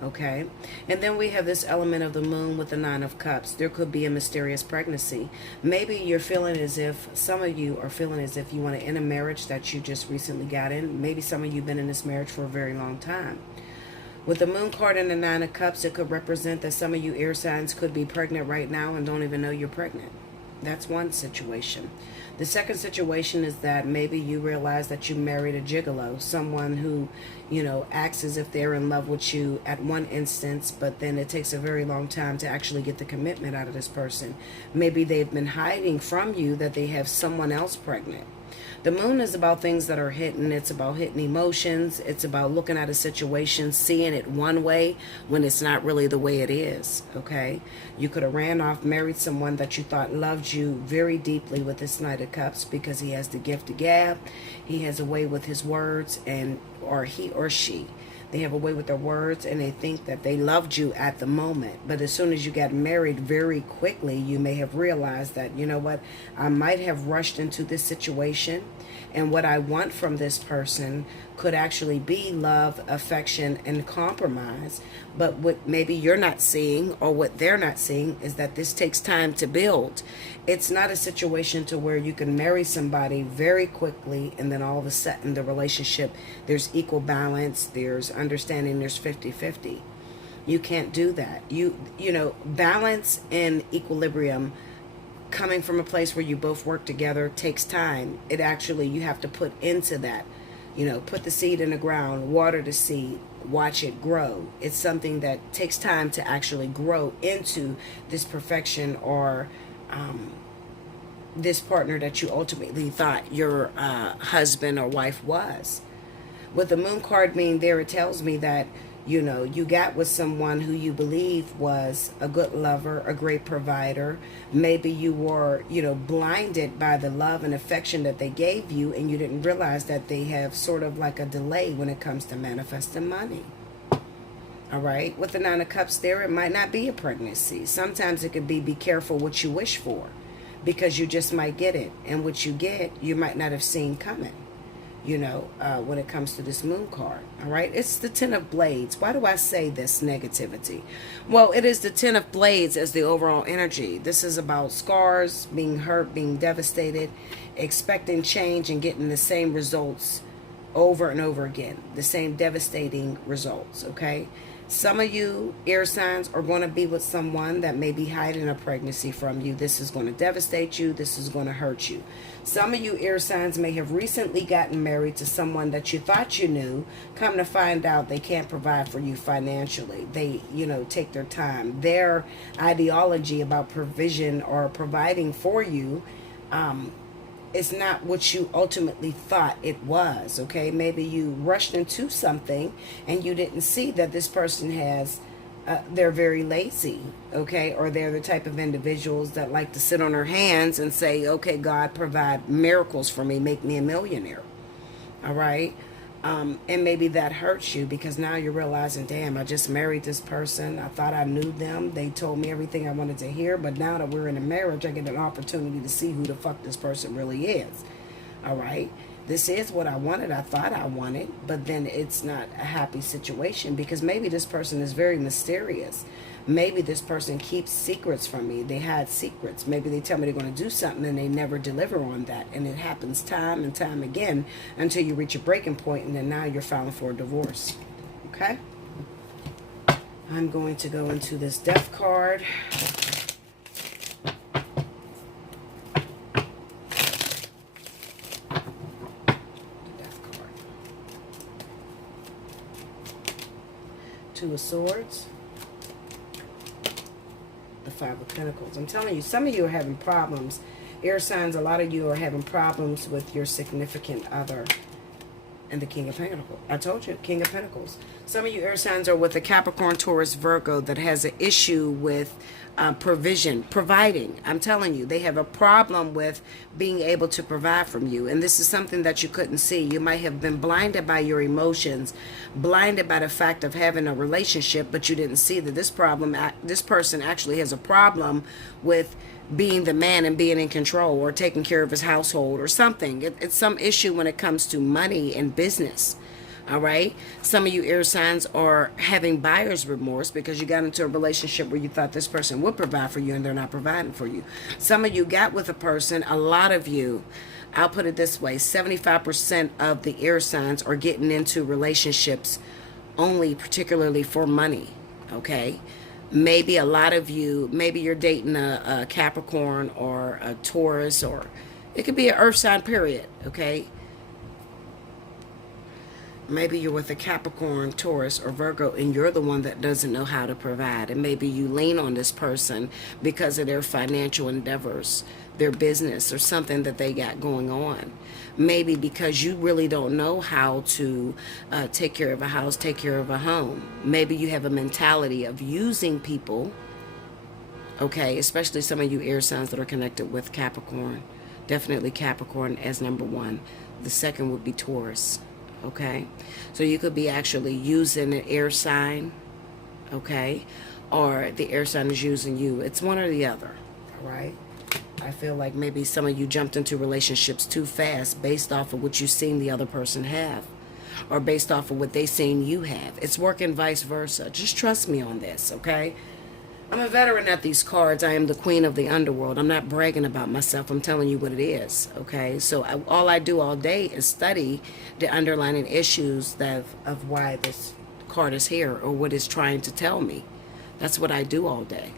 Okay, and then we have this element of the Moon with the Nine of Cups. There could be a mysterious pregnancy. Maybe you're feeling as if, some of you are feeling as if you want to end a marriage that you just recently got in. Maybe some of you have been in this marriage for a very long time. With the Moon card and the Nine of Cups, it could represent that some of you air signs could be pregnant right now and don't even know you're pregnant. That's one situation. The second situation is that maybe you realize that you married a gigolo, someone who, you know, acts as if they're in love with you at one instance, but then it takes a very long time to actually get the commitment out of this person. Maybe they've been hiding from you that they have someone else pregnant. The Moon is about things that are hidden. It's about hidden emotions. It's about looking at a situation, seeing it one way when it's not really the way it is, okay? You could have ran off, married someone that you thought loved you very deeply with this Knight of Cups because he has the gift of gab. He has a way with his words, and or he or she. They have a way with their words, and they think that they loved you at the moment. But as soon as you got married, very quickly, you may have realized that, you know what, I might have rushed into this situation, and what I want from this person could actually be love, affection, and compromise. But what maybe you're not seeing, or what they're not seeing, is that this takes time to build. It's not a situation to where you can marry somebody very quickly and then all of a sudden the relationship, there's equal balance, there's understanding, there's 50-50. You can't do that. You know, balance and equilibrium coming from a place where you both work together takes time. It actually, you have to put into that. You know, put the seed in the ground, water the seed, watch it grow. It's something that takes time to actually grow into this perfection or this partner that you ultimately thought your husband or wife was. With the Moon card being there, it tells me that, you know, you got with someone who you believe was a good lover, a great provider. Maybe you were, you know, blinded by the love and affection that they gave you, and you didn't realize that they have sort of like a delay when it comes to manifesting money. All right. With the Nine of Cups there, it might not be a pregnancy. Sometimes it could be careful what you wish for, because you just might get it. And what you get, you might not have seen coming. when it comes to this moon card. All right, it's the Ten of Blades. Why do I say this negativity? Well, it is the Ten of Blades as the overall energy. This is about scars, being hurt, being devastated, expecting change and getting the same results over and over again, the same devastating results. Okay, some of you air signs are going to be with someone that may be hiding a pregnancy from you. This is going to devastate you. This is going to hurt you. Some of you air signs may have recently gotten married to someone that you thought you knew. Come to find out they can't provide for you financially. They, take their time. Their ideology about provision or providing for you it's not what you ultimately thought it was. Okay, maybe you rushed into something and you didn't see that this person has they're very lazy. Okay, or they're the type of individuals that like to sit on their hands and say, okay, God, provide miracles for me, make me a millionaire. All right. And maybe that hurts you because now you're realizing, damn, I just married this person. I thought I knew them. They told me everything I wanted to hear. But now that we're in a marriage, I get an opportunity to see who the fuck this person really is. All right. This is what I wanted. I thought I wanted. But then it's not a happy situation because maybe this person is very mysterious. Maybe this person keeps secrets from me. They hide secrets. Maybe they tell me they're going to do something and they never deliver on that. And it happens time and time again until you reach a breaking point and then now you're filing for a divorce. Okay? I'm going to go into this death card. Death card. Two of Swords. The Five of Pentacles. I'm telling you, some of you are having problems. Air signs, a lot of you are having problems with your significant other. And the King of Pentacles. I told you, King of Pentacles. Some of you air signs are with a Capricorn, Taurus, Virgo that has an issue with providing. I'm telling you, they have a problem with being able to provide from you. And this is something that you couldn't see. You might have been blinded by your emotions, blinded by the fact of having a relationship, but you didn't see that this person actually has a problem with being the man and being in control or taking care of his household or something. It's some issue when it comes to money and business. All right. Some of you air signs are having buyer's remorse because you got into a relationship where you thought this person would provide for you and they're not providing for you. Some of you got with a person, a lot of you, I'll put it this way, 75% of the air signs are getting into relationships only particularly for money. Okay. Maybe a lot of you, maybe you're dating a Capricorn or a Taurus, or it could be an earth sign period, okay? Maybe you're with a Capricorn, Taurus, or Virgo, and you're the one that doesn't know how to provide. And maybe you lean on this person because of their financial endeavors, their business, or something that they got going on. Maybe because you really don't know how to take care of a house, take care of a home. Maybe you have a mentality of using people, okay, especially some of you air signs that are connected with Capricorn. Definitely Capricorn as number one. The second would be Taurus, okay? So you could be actually using an air sign, okay, or the air sign is using you. It's one or the other, all right? I feel like maybe some of you jumped into relationships too fast based off of what you've seen the other person have or based off of what they seen you have. It's working vice versa. Just trust me on this, okay? I'm a veteran at these cards. I am the queen of the underworld. I'm not bragging about myself. I'm telling you what it is, okay? So all I do all day is study the underlying issues of why this card is here or what it's trying to tell me. That's what I do all day.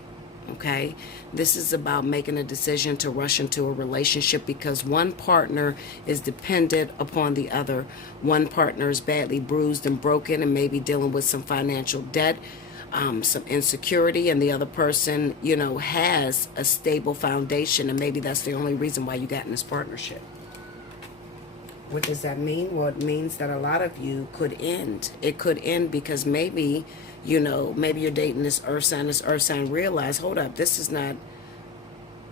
Okay, this is about making a decision to rush into a relationship because one partner is dependent upon the other. One partner is badly bruised and broken and maybe dealing with some financial debt, some insecurity, and the other person, has a stable foundation, and maybe that's the only reason why you got in this partnership. What does that mean? Well, it means that a lot of you could end. It could end because maybe maybe you're dating this earth sign realize, hold up, this is not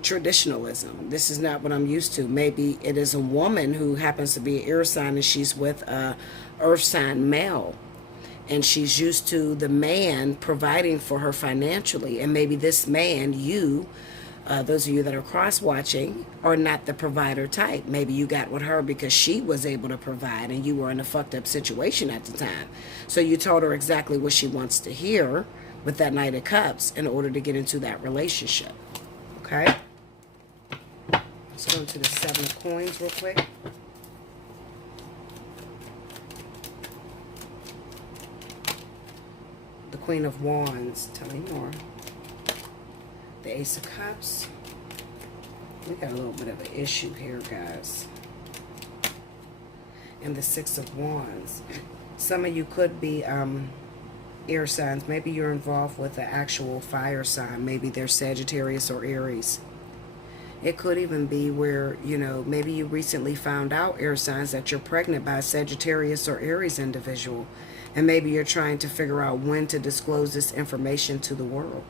traditionalism. This is not what I'm used to. Maybe it is a woman who happens to be an air sign and she's with a earth sign male. And she's used to the man providing for her financially. And maybe this man, you Those of you that are cross-watching are not the provider type. Maybe you got with her because she was able to provide and you were in a fucked up situation at the time. So you told her exactly what she wants to hear with that Knight of Cups in order to get into that relationship. Okay? Let's go into the Seven of Coins real quick. The Queen of Wands. Tell me more. The Ace of Cups. We got a little bit of an issue here, guys. And the Six of Wands. Some of you could be air signs. Maybe you're involved with an actual fire sign. Maybe they're Sagittarius or Aries. It could even be where, you know, maybe you recently found out, air signs, that you're pregnant by a Sagittarius or Aries individual. And maybe you're trying to figure out when to disclose this information to the world.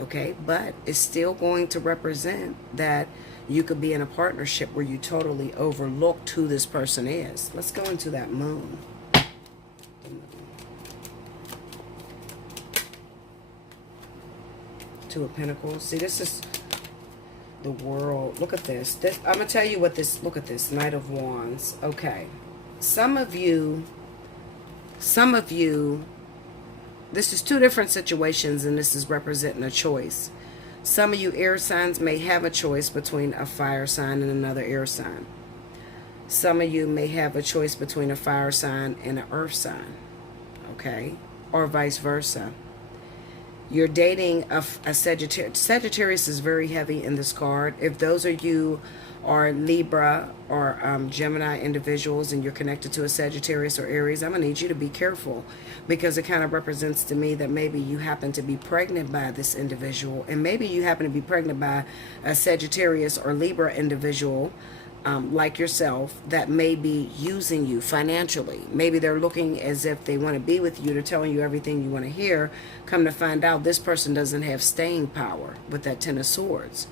Okay, but it's still going to represent that you could be in a partnership where you totally overlooked who this person is. Let's go into that moon. Two of Pentacles. See, this is the world. Look at this. I'm going to tell you what this, look at this, Knight of Wands. Okay. Some of you, this is two different situations, and this is representing a choice. Some of you air signs may have a choice between a fire sign and another air sign. Some of you may have a choice between a fire sign and an earth sign. Okay? Or vice versa. You're dating a Sagittarius. Sagittarius is very heavy in this card. If those of you are Libra or Gemini individuals and you're connected to a Sagittarius or Aries, I'm going to need you to be careful, because it kind of represents to me that maybe you happen to be pregnant by this individual, and maybe you happen to be pregnant by a Sagittarius or Libra individual like yourself that may be using you financially. Maybe they're looking as if they want to be with you. They're telling you everything you want to hear. Come to find out, this person doesn't have staying power with that Ten of Swords.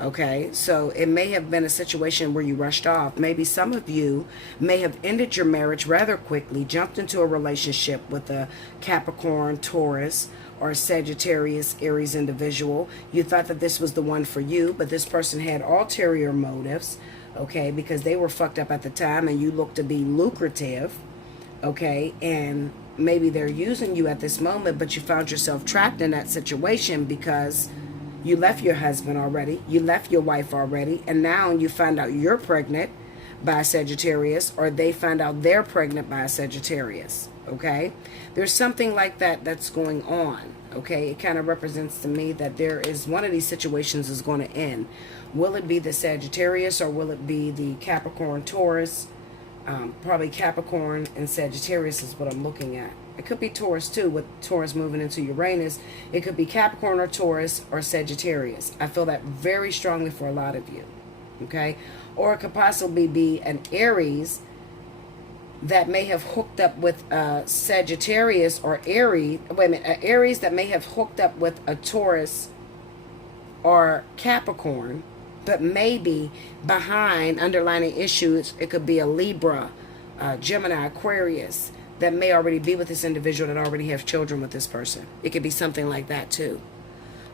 Okay, so it may have been a situation where you rushed off. Maybe some of you may have ended your marriage rather quickly, jumped into a relationship with a Capricorn, Taurus, or a Sagittarius, Aries individual. You thought that this was the one for you, but this person had ulterior motives, okay, because they were fucked up at the time and you looked to be lucrative, okay, and maybe they're using you at this moment, but you found yourself trapped in that situation because you left your husband already, you left your wife already, and now you find out you're pregnant by a Sagittarius, or they find out they're pregnant by a Sagittarius, okay? There's something like that that's going on, okay? It kind of represents to me that there is, one of these situations is going to end. Will it be the Sagittarius, or will it be the Capricorn, Taurus? Probably Capricorn and Sagittarius is what I'm looking at. It could be Taurus too, with Taurus moving into Uranus. It could be Capricorn or Taurus or Sagittarius. I feel that very strongly for a lot of you. Okay? Or it could possibly be an Aries that may have hooked up with a Sagittarius or Aries. Wait a minute. An Aries that may have hooked up with a Taurus or Capricorn, but maybe behind underlying issues, it could be a Libra, Gemini, Aquarius, that may already be with this individual, that already have children with this person. It could be something like that too.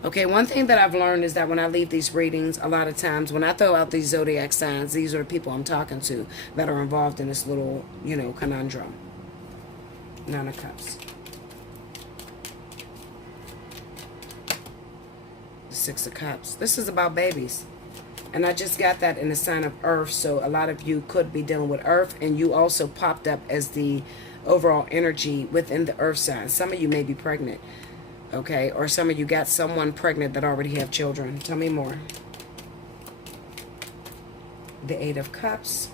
Okay, one thing that I've learned is that when I leave these readings, a lot of times when I throw out these zodiac signs, these are the people I'm talking to that are involved in this little, you know, conundrum. Nine of Cups. The Six of Cups. This is about babies. And I just got that in the sign of Earth, so a lot of you could be dealing with Earth, and you also popped up as the overall energy within the Earth sign. Some of you may be pregnant, okay? Or some of you got someone pregnant that already have children. Tell me more. The Eight of Cups.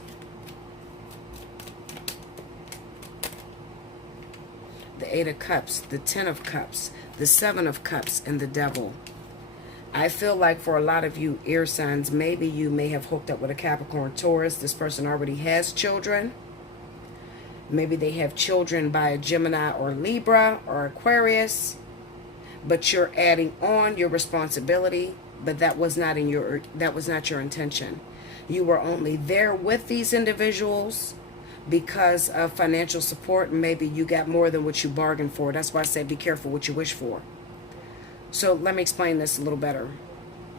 The Eight of Cups, the Ten of Cups, the Seven of Cups, and the Devil. I feel like for a lot of you air signs, maybe you may have hooked up with a Capricorn, Taurus. This person already has children. Maybe they have children by a Gemini or Libra or Aquarius, but you're adding on your responsibility, but that was not your intention. You were only there with these individuals because of financial support, and maybe you got more than what you bargained for. That's why I said be careful what you wish for. So let me explain this a little better.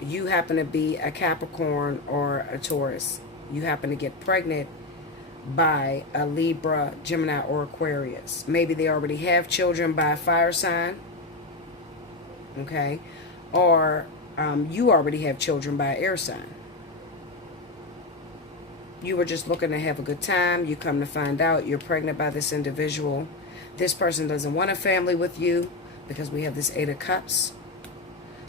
you happen to be a Capricorn or a Taurus. You happen to get pregnant by a Libra, Gemini, or Aquarius. Maybe they already have children by a fire sign. Okay. Or you already have children by an air sign. You were just looking to have a good time. You come to find out you're pregnant by this individual. This person doesn't want a family with you because we have this Eight of Cups.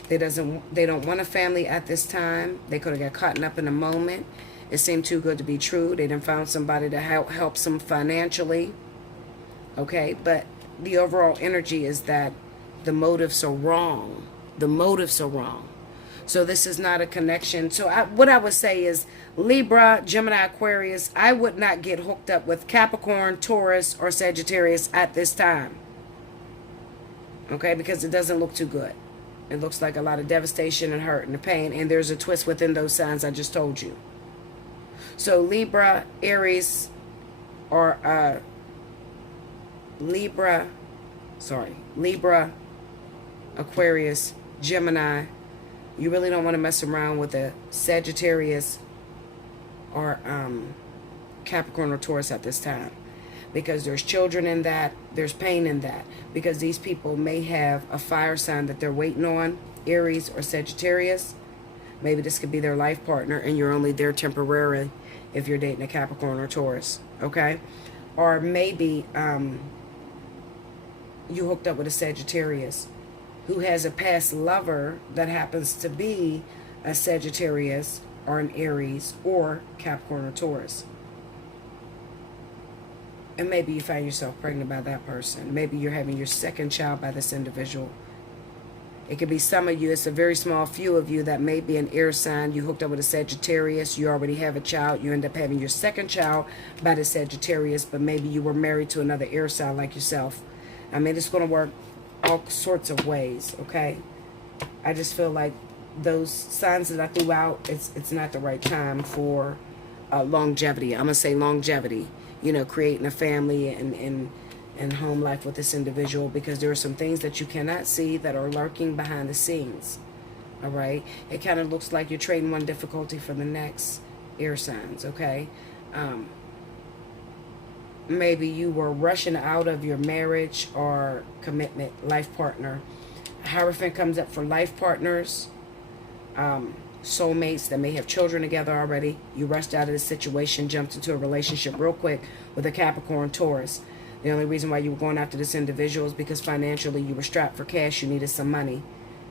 They don't want a family at this time. They could have got caught up in a moment. It seemed too good to be true. They didn't found somebody to help them financially. Okay, but the overall energy is that the motives are wrong. The motives are wrong. So this is not a connection. So what I would say is Libra, Gemini, Aquarius, I would not get hooked up with Capricorn, Taurus, or Sagittarius at this time. Okay, because it doesn't look too good. It looks like a lot of devastation and hurt and pain. And there's a twist within those signs I just told you. So Libra, Aries, or Libra, Aquarius, Gemini. You really don't want to mess around with a Sagittarius or Capricorn or Taurus at this time. Because there's children in that, there's pain in that. Because these people may have a fire sign that they're waiting on, Aries or Sagittarius. Maybe this could be their life partner and you're only there temporarily if you're dating a Capricorn or Taurus, okay? Or maybe you hooked up with a Sagittarius who has a past lover that happens to be a Sagittarius or an Aries or Capricorn or Taurus. And maybe you find yourself pregnant by that person. Maybe you're having your second child by this individual. It could be some of you. It's a very small few of you that may be an air sign. You hooked up with a Sagittarius. You already have a child. You end up having your second child by the Sagittarius. But maybe you were married to another air sign like yourself. I mean, it's going to work all sorts of ways, okay? I just feel like those signs that I threw out, it's not the right time for longevity. I'm going to say longevity. You know, creating a family and home life with this individual, because there are some things that you cannot see that are lurking behind the scenes. All right? It kind of looks like you're trading one difficulty for the next, air signs, okay? Maybe you were rushing out of your marriage or commitment, life partner. Hierophant comes up for life partners, soulmates that may have children together already. You rushed out of the situation, jumped into a relationship real quick with a Capricorn, Taurus. The only reason why you were going after this individual is because financially you were strapped for cash. You needed some money.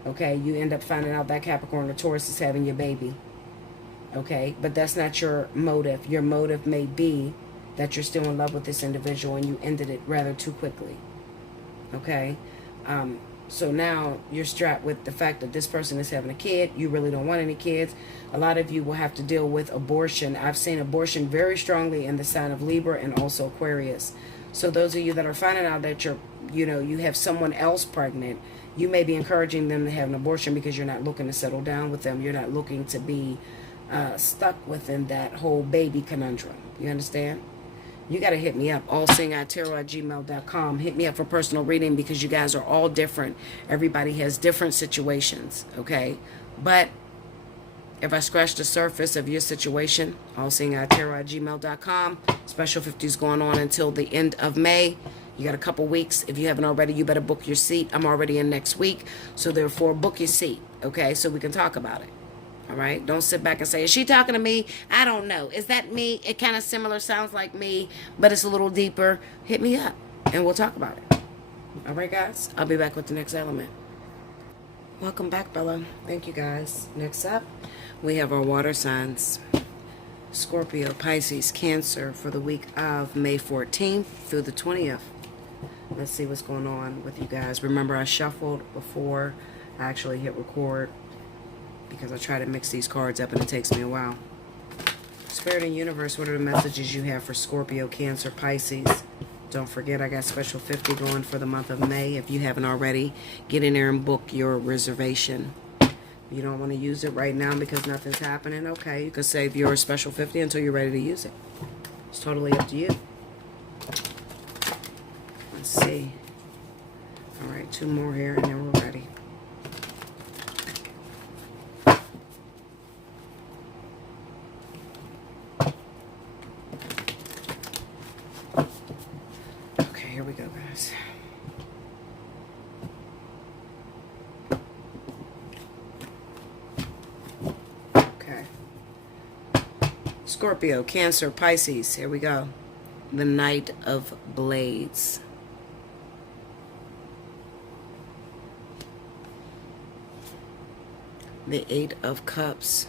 Okay, you end up finding out that Capricorn or Taurus is having your baby. Okay, but that's not your motive. Your motive may be that you're still in love with this individual and you ended it rather too quickly. Okay, so now you're strapped with the fact that this person is having a kid. You really don't want any kids. A lot of you will have to deal with abortion. I've seen abortion very strongly in the sign of Libra and also Aquarius. So those of you that are finding out that you have someone else pregnant, you may be encouraging them to have an abortion because you're not looking to settle down with them. You're not looking to be stuck within that whole baby conundrum. You understand? You got to hit me up, allseeingeyetarot@gmail.com. Hit me up for personal reading because you guys are all different. Everybody has different situations, okay? But if I scratch the surface of your situation, allseeingeyetarot@gmail.com. Special 50s going on until the end of May. You got a couple weeks. If you haven't already, you better book your seat. I'm already in next week. So therefore, book your seat, okay? So we can talk about it. All right? Don't sit back and say, is she talking to me? I don't know. Is that me? It kind of similar, sounds like me, but it's a little deeper. Hit me up, and we'll talk about it. All right, guys? I'll be back with the next element. Welcome back, Bella. Thank you, guys. Next up, we have our water signs. Scorpio, Pisces, Cancer for the week of May 14th through the 20th. Let's see what's going on with you guys. Remember, I shuffled before I actually hit record, because I try to mix these cards up and it takes me a while. Spirit and Universe, what are the messages you have for Scorpio, Cancer, Pisces? Don't forget, I got special 50 going for the month of May. If you haven't already, get in there and book your reservation. You don't want to use it right now because nothing's happening. Okay, you can save your special 50 until you're ready to use it. It's totally up to you. Let's see. All right, 2 more here and then we're ready. guys. Okay. Scorpio, Cancer, Pisces. Here we go. The Knight of Blades. The Eight of Cups.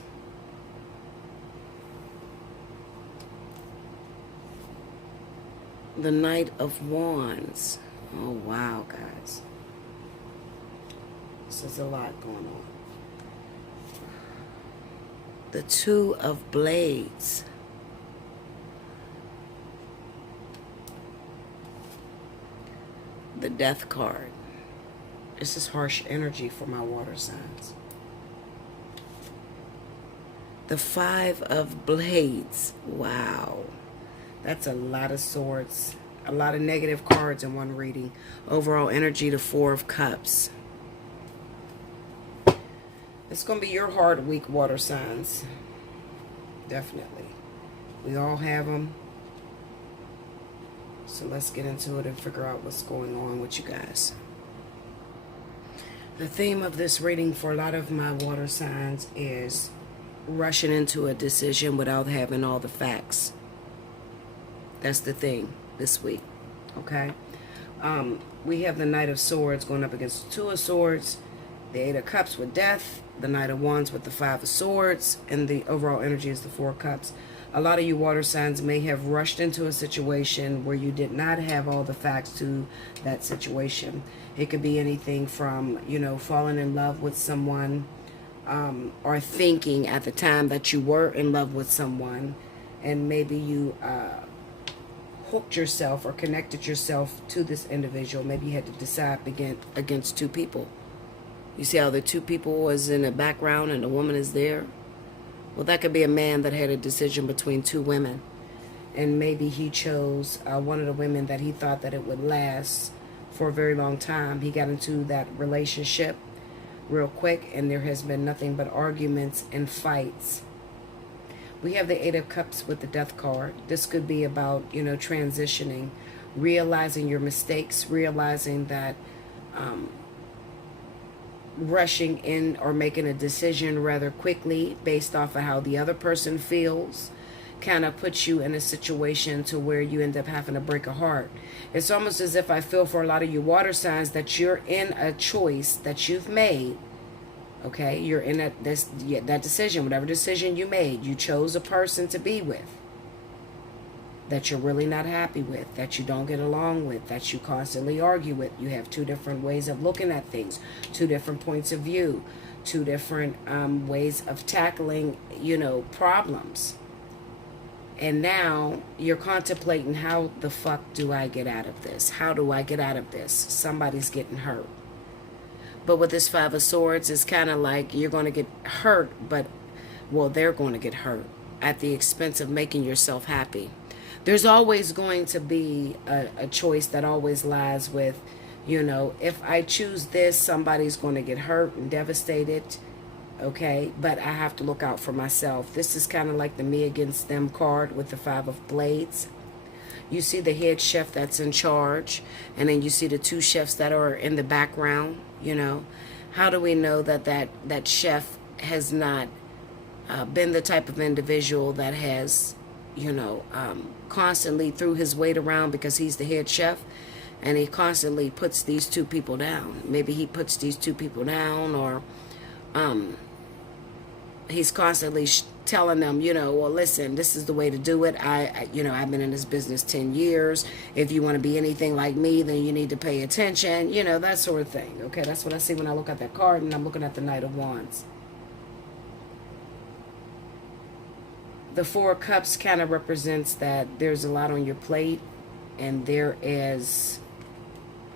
The Knight of Wands. Oh, wow, guys. This is a lot going on. The Two of Blades. The Death card. This is harsh energy for my water signs. The Five of Blades. Wow. That's a lot of swords. A lot of negative cards in one reading. Overall energy, the Four of Cups. It's going to be your hard week, water signs. Definitely. We all have them. So let's get into it and figure out what's going on with you guys. The theme of this reading for a lot of my water signs is rushing into a decision without having all the facts. That's the thing this week. Okay? We have the Knight of Swords going up against the Two of Swords, the Eight of Cups with Death, the Knight of Wands with the Five of Swords, and the overall energy is the Four of Cups. A lot of you water signs may have rushed into a situation where you did not have all the facts to that situation. It could be anything from, you know, falling in love with someone, or thinking at the time that you were in love with someone, and maybe you hooked yourself or connected yourself to this individual. Maybe you had to decide against two people. You see how the two people was in the background and the woman is there? Well, that could be a man that had a decision between two women. And maybe he chose one of the women that he thought that it would last for a very long time. He got into that relationship real quick, and there has been nothing but arguments and fights. We have the Eight of Cups with the Death card. This could be about, you know, transitioning, realizing your mistakes, realizing that rushing in or making a decision rather quickly based off of how the other person feels kind of puts you in a situation to where you end up having to break a heart. It's almost as if I feel for a lot of you water signs that you're in a choice that you've made. Okay, you're in that decision, whatever decision you made, you chose a person to be with that you're really not happy with, that you don't get along with, that you constantly argue with. You have two different ways of looking at things, two different points of view, two different ways of tackling, you know, problems. And now you're contemplating, how the fuck do I get out of this? How do I get out of this? Somebody's getting hurt. But with this Five of Swords, it's kind of like you're going to get hurt, but, well, they're going to get hurt at the expense of making yourself happy. There's always going to be a choice that always lies with, you know, if I choose this, somebody's going to get hurt and devastated, okay? But I have to look out for myself. This is kind of like the me against them card with the Five of Blades. You see the head chef that's in charge, and then you see the two chefs that are in the background, you know. How do we know that that chef has not been the type of individual that has, you know, constantly threw his weight around because he's the head chef, and he constantly puts these two people down? Maybe he puts these two people down, or he's constantly telling them, you know, well, listen, this is the way to do it. You know, I've been in this business 10 years. If you want to be anything like me, then you need to pay attention, you know, that sort of thing. Okay, that's what I see when I look at that card, and I'm looking at the Knight of Wands. The Four of Cups kind of represents that there's a lot on your plate, and there is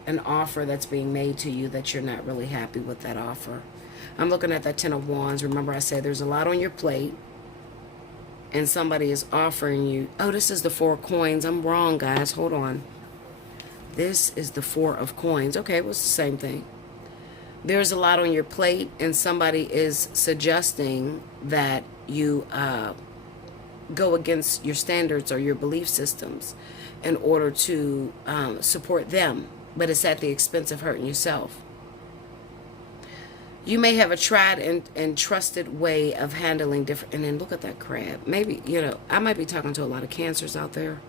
an offer that's being made to you that you're not really happy with that offer. I'm looking at that Ten of Wands. Remember, I said there's a lot on your plate, and somebody is offering you... Oh, this is the Four of Coins. I'm wrong, guys. Hold on. This is the Four of Coins. Okay, well, it's the same thing. There's a lot on your plate, and somebody is suggesting that you go against your standards or your belief systems in order to support them but it's at the expense of hurting yourself. You may have a tried and trusted way of handling different, and then look at that crab. Maybe, I might be talking to a lot of cancers out there.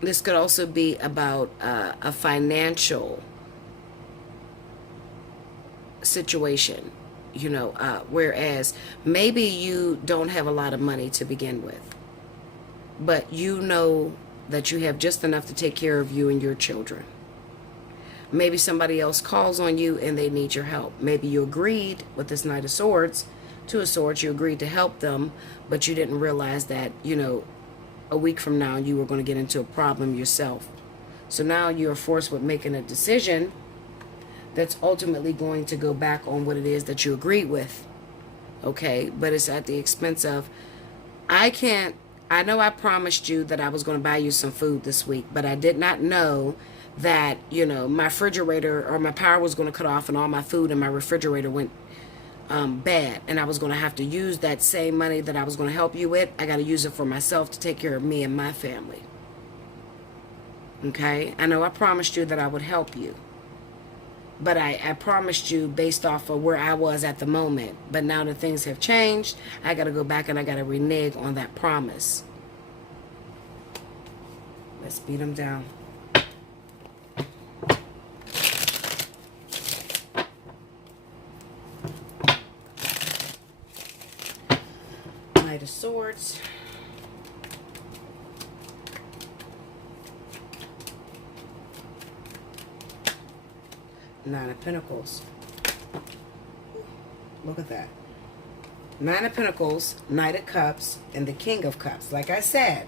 This could also be about a financial situation, whereas maybe you don't have a lot of money to begin with, but you know that you have just enough to take care of you and your children. Maybe somebody else calls on you and they need your help. Maybe you agreed with this Knight of Swords, Two of Swords, you agreed to help them, but you didn't realize that, a week from now you were going to get into a problem yourself. So now you're forced with making a decision that's ultimately going to go back on what it is that you agreed with. Okay, but it's at the expense of, I know I promised you that I was going to buy you some food this week, but I did not know that, my refrigerator or my power was going to cut off and all my food in my refrigerator went bad, and I was going to have to use that same money that I was going to help you with. I got to use it for myself to take care of me and my family. Okay, I know I promised you that I would help you, but I promised you based off of where I was at the moment. But now that things have changed, I got to go back and I got to renege on that promise. Let's beat them down. Knight of Swords. Nine of Pentacles. Look at that. Nine of Pentacles, Knight of Cups, and the King of Cups. Like I said,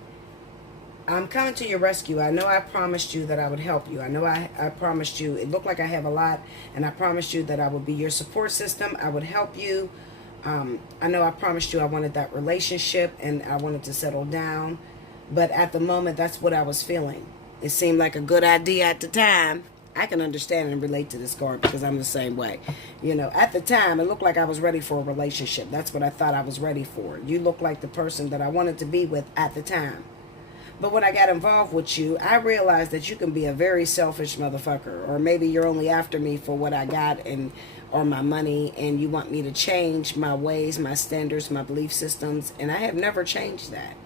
I'm coming to your rescue. I know I promised you that I would help you. I know I promised you. It looked like I have a lot, and I promised you that I would be your support system. I would help you. I know I promised you I wanted that relationship, and I wanted to settle down. But at the moment, that's what I was feeling. It seemed like a good idea at the time. I can understand and relate to this card because I'm the same way. At the time, it looked like I was ready for a relationship. That's what I thought I was ready for. You look like the person that I wanted to be with at the time. But when I got involved with you, I realized that you can be a very selfish motherfucker. Or maybe you're only after me for what I got or my money, and you want me to change my ways, my standards, my belief systems. And I have never changed that.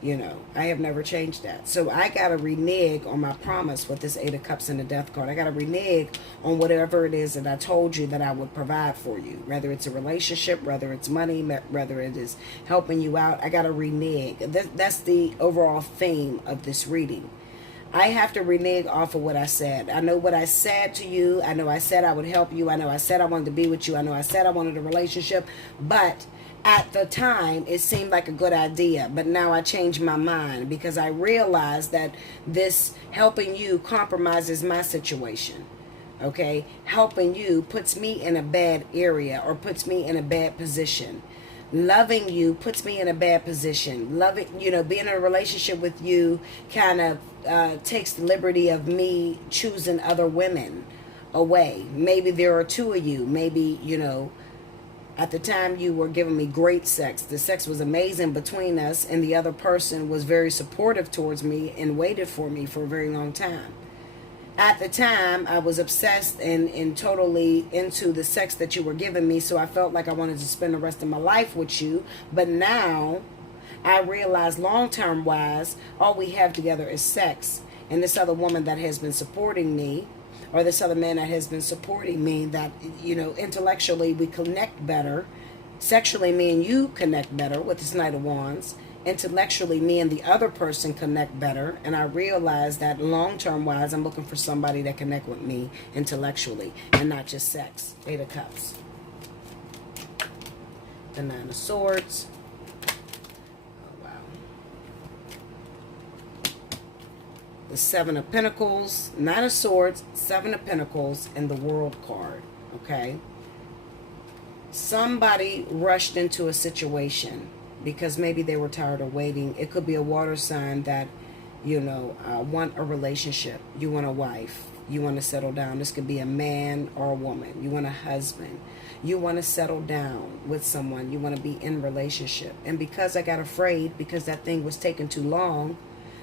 I have never changed that. So I got to renege on my promise with this Eight of Cups and the Death card. I got to renege on whatever it is that I told you that I would provide for you. Whether it's a relationship, whether it's money, whether it is helping you out. I got to renege. That's the overall theme of this reading. I have to renege off of what I said. I know what I said to you. I know I said I would help you. I know I said I wanted to be with you. I know I said I wanted a relationship. But at the time, it seemed like a good idea, but now I changed my mind because I realized that this helping you compromises my situation. Okay? Helping you puts me in a bad area or puts me in a bad position. Loving you puts me in a bad position. Being in a relationship with you kind of takes the liberty of me choosing other women away. Maybe there are two of you. Maybe, at the time you were giving me great sex. The sex was amazing between us, and the other person was very supportive towards me and waited for me for a very long time. At the time, I was obsessed and totally into the sex that you were giving me, so I felt like I wanted to spend the rest of my life with you. But now, I realize long-term wise, all we have together is sex. And this other woman that has been supporting me, or this other man that has been supporting me, that, intellectually we connect better. Sexually, me and you connect better with this Knight of Wands. Intellectually, me and the other person connect better. And I realize that long-term wise, I'm looking for somebody that connect with me intellectually and not just sex. Eight of Cups. The Nine of Swords. The Seven of Pentacles, Nine of Swords, Seven of Pentacles, and the World card, okay? Somebody rushed into a situation because maybe they were tired of waiting. It could be a water sign that, want a relationship. You want a wife. You want to settle down. This could be a man or a woman. You want a husband. You want to settle down with someone. You want to be in relationship. And because I got afraid, because that thing was taking too long,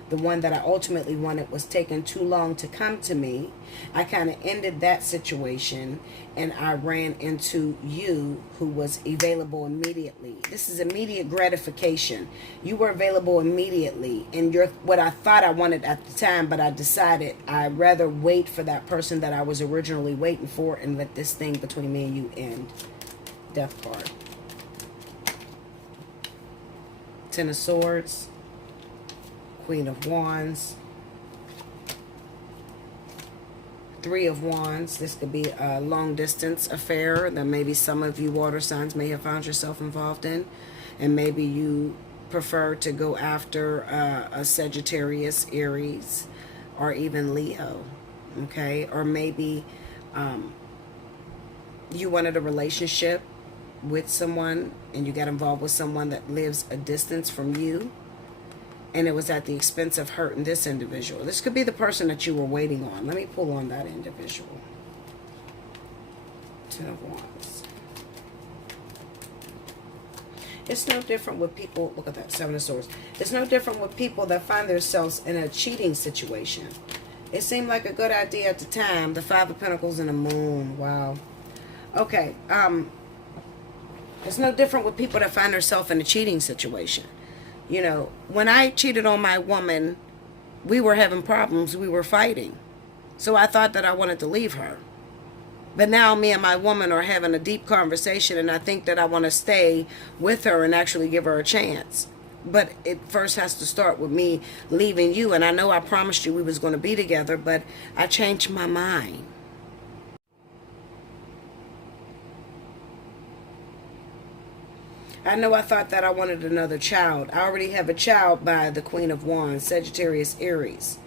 the one that I ultimately wanted was taking too long to come to me, I kind of ended that situation, and I ran into you, who was available immediately. This is immediate gratification. You were available immediately, and you're what I thought I wanted at the time, but I decided I'd rather wait for that person that I was originally waiting for and let this thing between me and you end. Death card. Ten of Swords. Queen of Wands. Three of Wands. This could be a long distance affair that maybe some of you water signs may have found yourself involved in. And maybe you prefer to go after a Sagittarius, Aries, or even Leo. Okay? Or maybe you wanted a relationship with someone and you got involved with someone that lives a distance from you. And it was at the expense of hurting this individual. This could be the person that you were waiting on. Let me pull on that individual. Ten of Wands. It's no different with people. Look at that, Seven of Swords. It's no different with people that find themselves in a cheating situation. It seemed like a good idea at the time. The Five of Pentacles and the Moon. Wow. Okay. It's no different with people that find themselves in a cheating situation. You know, when I cheated on my woman, we were having problems. We were fighting. So I thought that I wanted to leave her. But now me and my woman are having a deep conversation, and I think that I want to stay with her and actually give her a chance. But it first has to start with me leaving you. And I know I promised you we was going to be together, but I changed my mind. I know I thought that I wanted another child. I already have a child by the Queen of Wands, Sagittarius, Aries.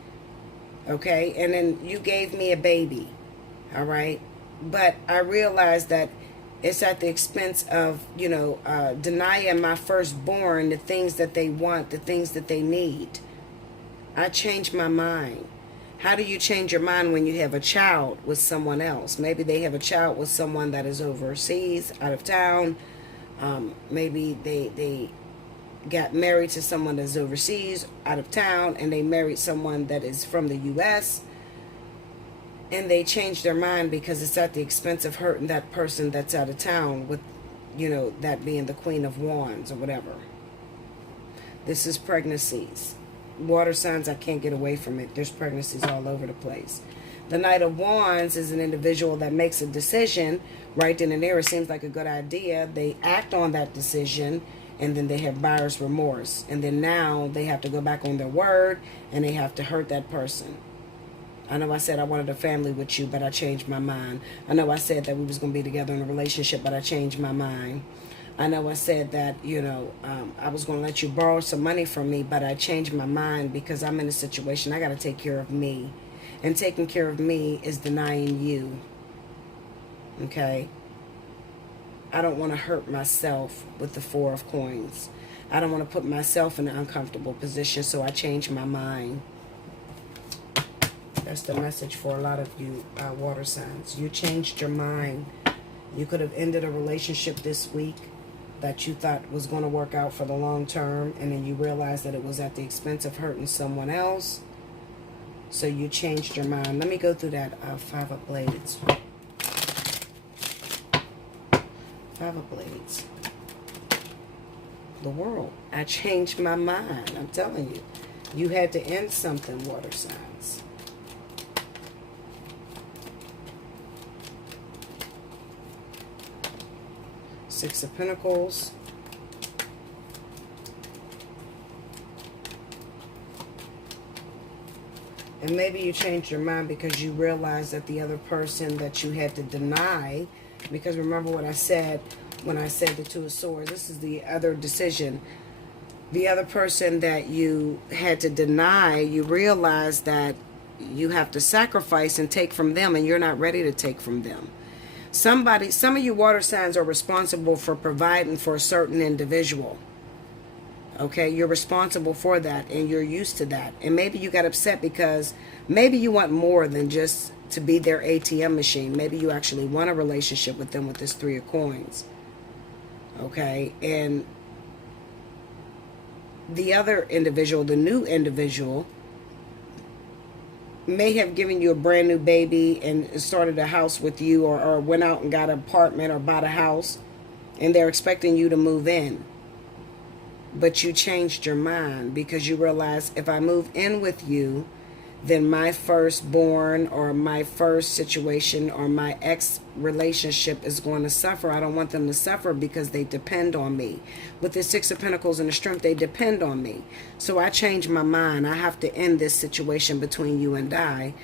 Okay? And then you gave me a baby. All right? But I realized that it's at the expense of, you know, denying my firstborn the things that they want, the things that they need. I changed my mind. How do you change your mind when you have a child with someone else? Maybe they have a child with someone that is overseas, out of town. Maybe they got married to someone that's overseas, out of town, and they married someone that is from the U.S. And they changed their mind because it's at the expense of hurting that person that's out of town, with, you know, that being the Queen of Wands or whatever. This is pregnancies. Water signs, I can't get away from it. There's pregnancies all over the place. The Knight of Wands is an individual that makes a decision right then and there. It seems like a good idea. They act on that decision, and then they have buyer's remorse. And then now they have to go back on their word, and they have to hurt that person. I know I said I wanted a family with you, but I changed my mind. I know I said that we was going to be together in a relationship, but I changed my mind. I know I said that, you know, I was going to let you borrow some money from me, but I changed my mind because I'm in a situation. I got to take care of me. And taking care of me is denying you. Okay? I don't want to hurt myself with the Four of Coins. I don't want to put myself in an uncomfortable position, so I changed my mind. That's the message for a lot of you water signs. You changed your mind. You could have ended a relationship this week that you thought was going to work out for the long term, and then you realized that it was at the expense of hurting someone else. So you changed your mind. Let me go through that Five of Blades. Five of Blades. The World. I changed my mind. I'm telling you. You had to end something, water signs. Six of Pentacles. And maybe you changed your mind because you realized that the other person that you had to deny, because remember what I said when I said the Two of Swords, this is the other decision. The other person that you had to deny, you realize that you have to sacrifice and take from them, and you're not ready to take from them. Some of you water signs are responsible for providing for a certain individual. Okay, you're responsible for that, and you're used to that. And maybe you got upset because maybe you want more than just to be their ATM machine. Maybe you actually want a relationship with them with this Three of Coins. Okay, and the other individual, the new individual, may have given you a brand new baby and started a house with you, or went out and got an apartment or bought a house, and they're expecting you to move in. But you changed your mind because you realized, if I move in with you, then my firstborn or my first situation or my ex relationship is going to suffer. I don't want them to suffer because they depend on me. With the Six of Pentacles and the Strength, they depend on me. So I changed my mind. I have to end this situation between you and I.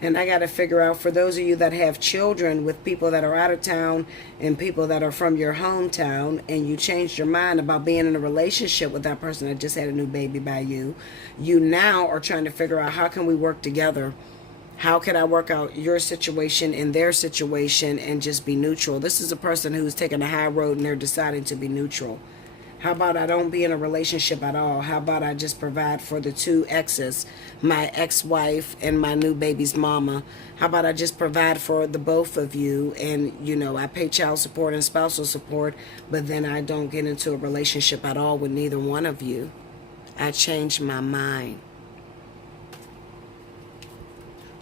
And I got to figure out, for those of you that have children with people that are out of town and people that are from your hometown, and you changed your mind about being in a relationship with that person that just had a new baby by you, you now are trying to figure out, how can we work together? How can I work out your situation and their situation and just be neutral? This is a person who's taking a high road and they're deciding to be neutral. How about I don't be in a relationship at all? How about I just provide for the two exes, my ex-wife and my new baby's mama? How about I just provide for the both of you, and, you know, I pay child support and spousal support, but then I don't get into a relationship at all with neither one of you? I changed my mind.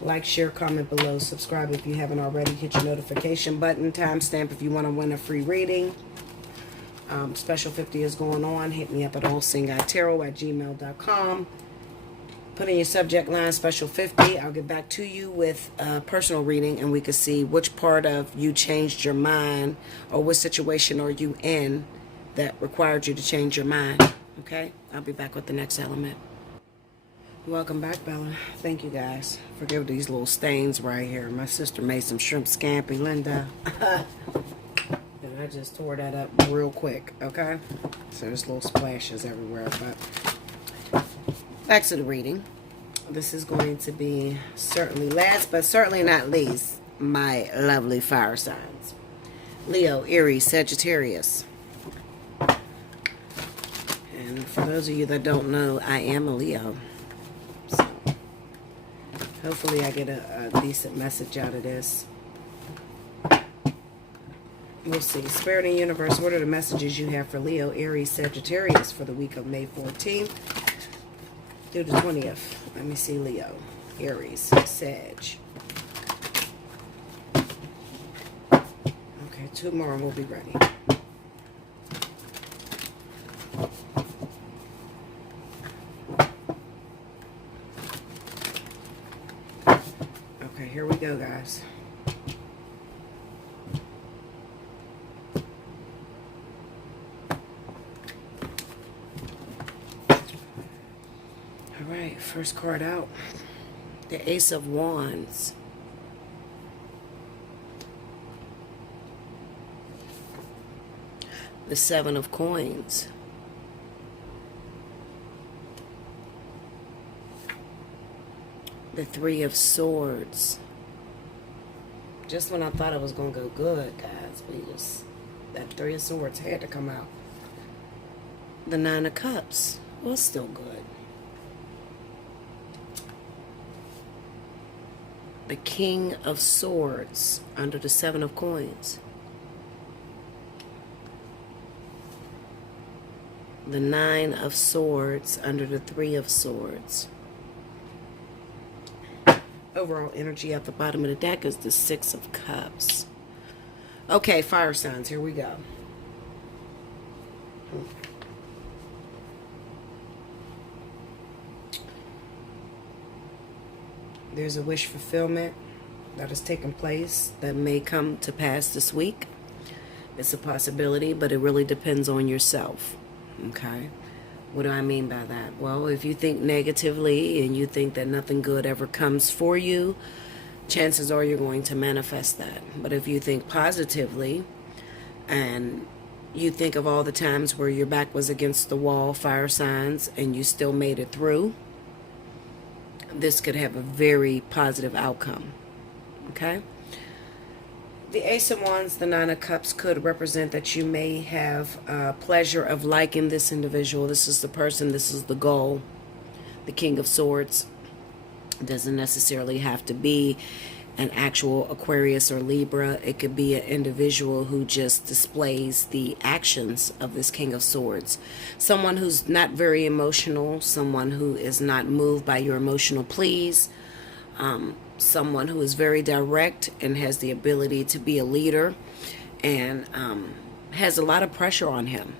Like, share, comment below. Subscribe if you haven't already. Hit your notification button. Timestamp if you want to win a free reading. Special 50 is going on. Hit me up at allseeingeyetarot@gmail.com. Put in your subject line special 50. I'll get back to you with a personal reading, and we can see which part of you changed your mind, or what situation are you in that required you to change your mind. Okay? I'll be back with the next element. Welcome back, Bella. Thank you, guys. Forgive these little stains right here. My sister made some shrimp scampi, Linda. I just tore that up real quick, okay? So there's little splashes everywhere, but back to the reading. This is going to be, certainly last, but certainly not least, my lovely fire signs. Leo, Aries, Sagittarius. And for those of you that don't know, I am a Leo. So hopefully I get a decent message out of this. We'll see. Spirit and Universe, what are the messages you have for Leo, Aries, Sagittarius for the week of May 14th through the 20th? Let me see. Leo, Aries, Sag. Okay, two more and we'll be ready. Okay, here we go, guys. Alright, first card out. The Ace of Wands. The Seven of Coins. The Three of Swords. Just when I thought it was going to go good, guys, that Three of Swords had to come out. The Nine of Cups. Well, it's still good. The King of Swords under the Seven of Coins. The Nine of Swords under the Three of Swords. Overall energy at the bottom of the deck is the Six of Cups. Okay, fire signs, here we go. There's a wish fulfillment that has taken place that may come to pass this week. It's a possibility, but it really depends on yourself. Okay? What do I mean by that? Well, if you think negatively and you think that nothing good ever comes for you, chances are you're going to manifest that. But if you think positively and you think of all the times where your back was against the wall, fire signs, and you still made it through, this could have a very positive outcome. Okay? The Ace of Wands, the Nine of Cups could represent that you may have pleasure of liking this individual. This is the person. This is the goal. The King of Swords doesn't necessarily have to be an actual Aquarius or Libra. It could be an individual who just displays the actions of this King of Swords. Someone who's not very emotional, someone who is not moved by your emotional pleas, someone who is very direct and has the ability to be a leader, and has a lot of pressure on him.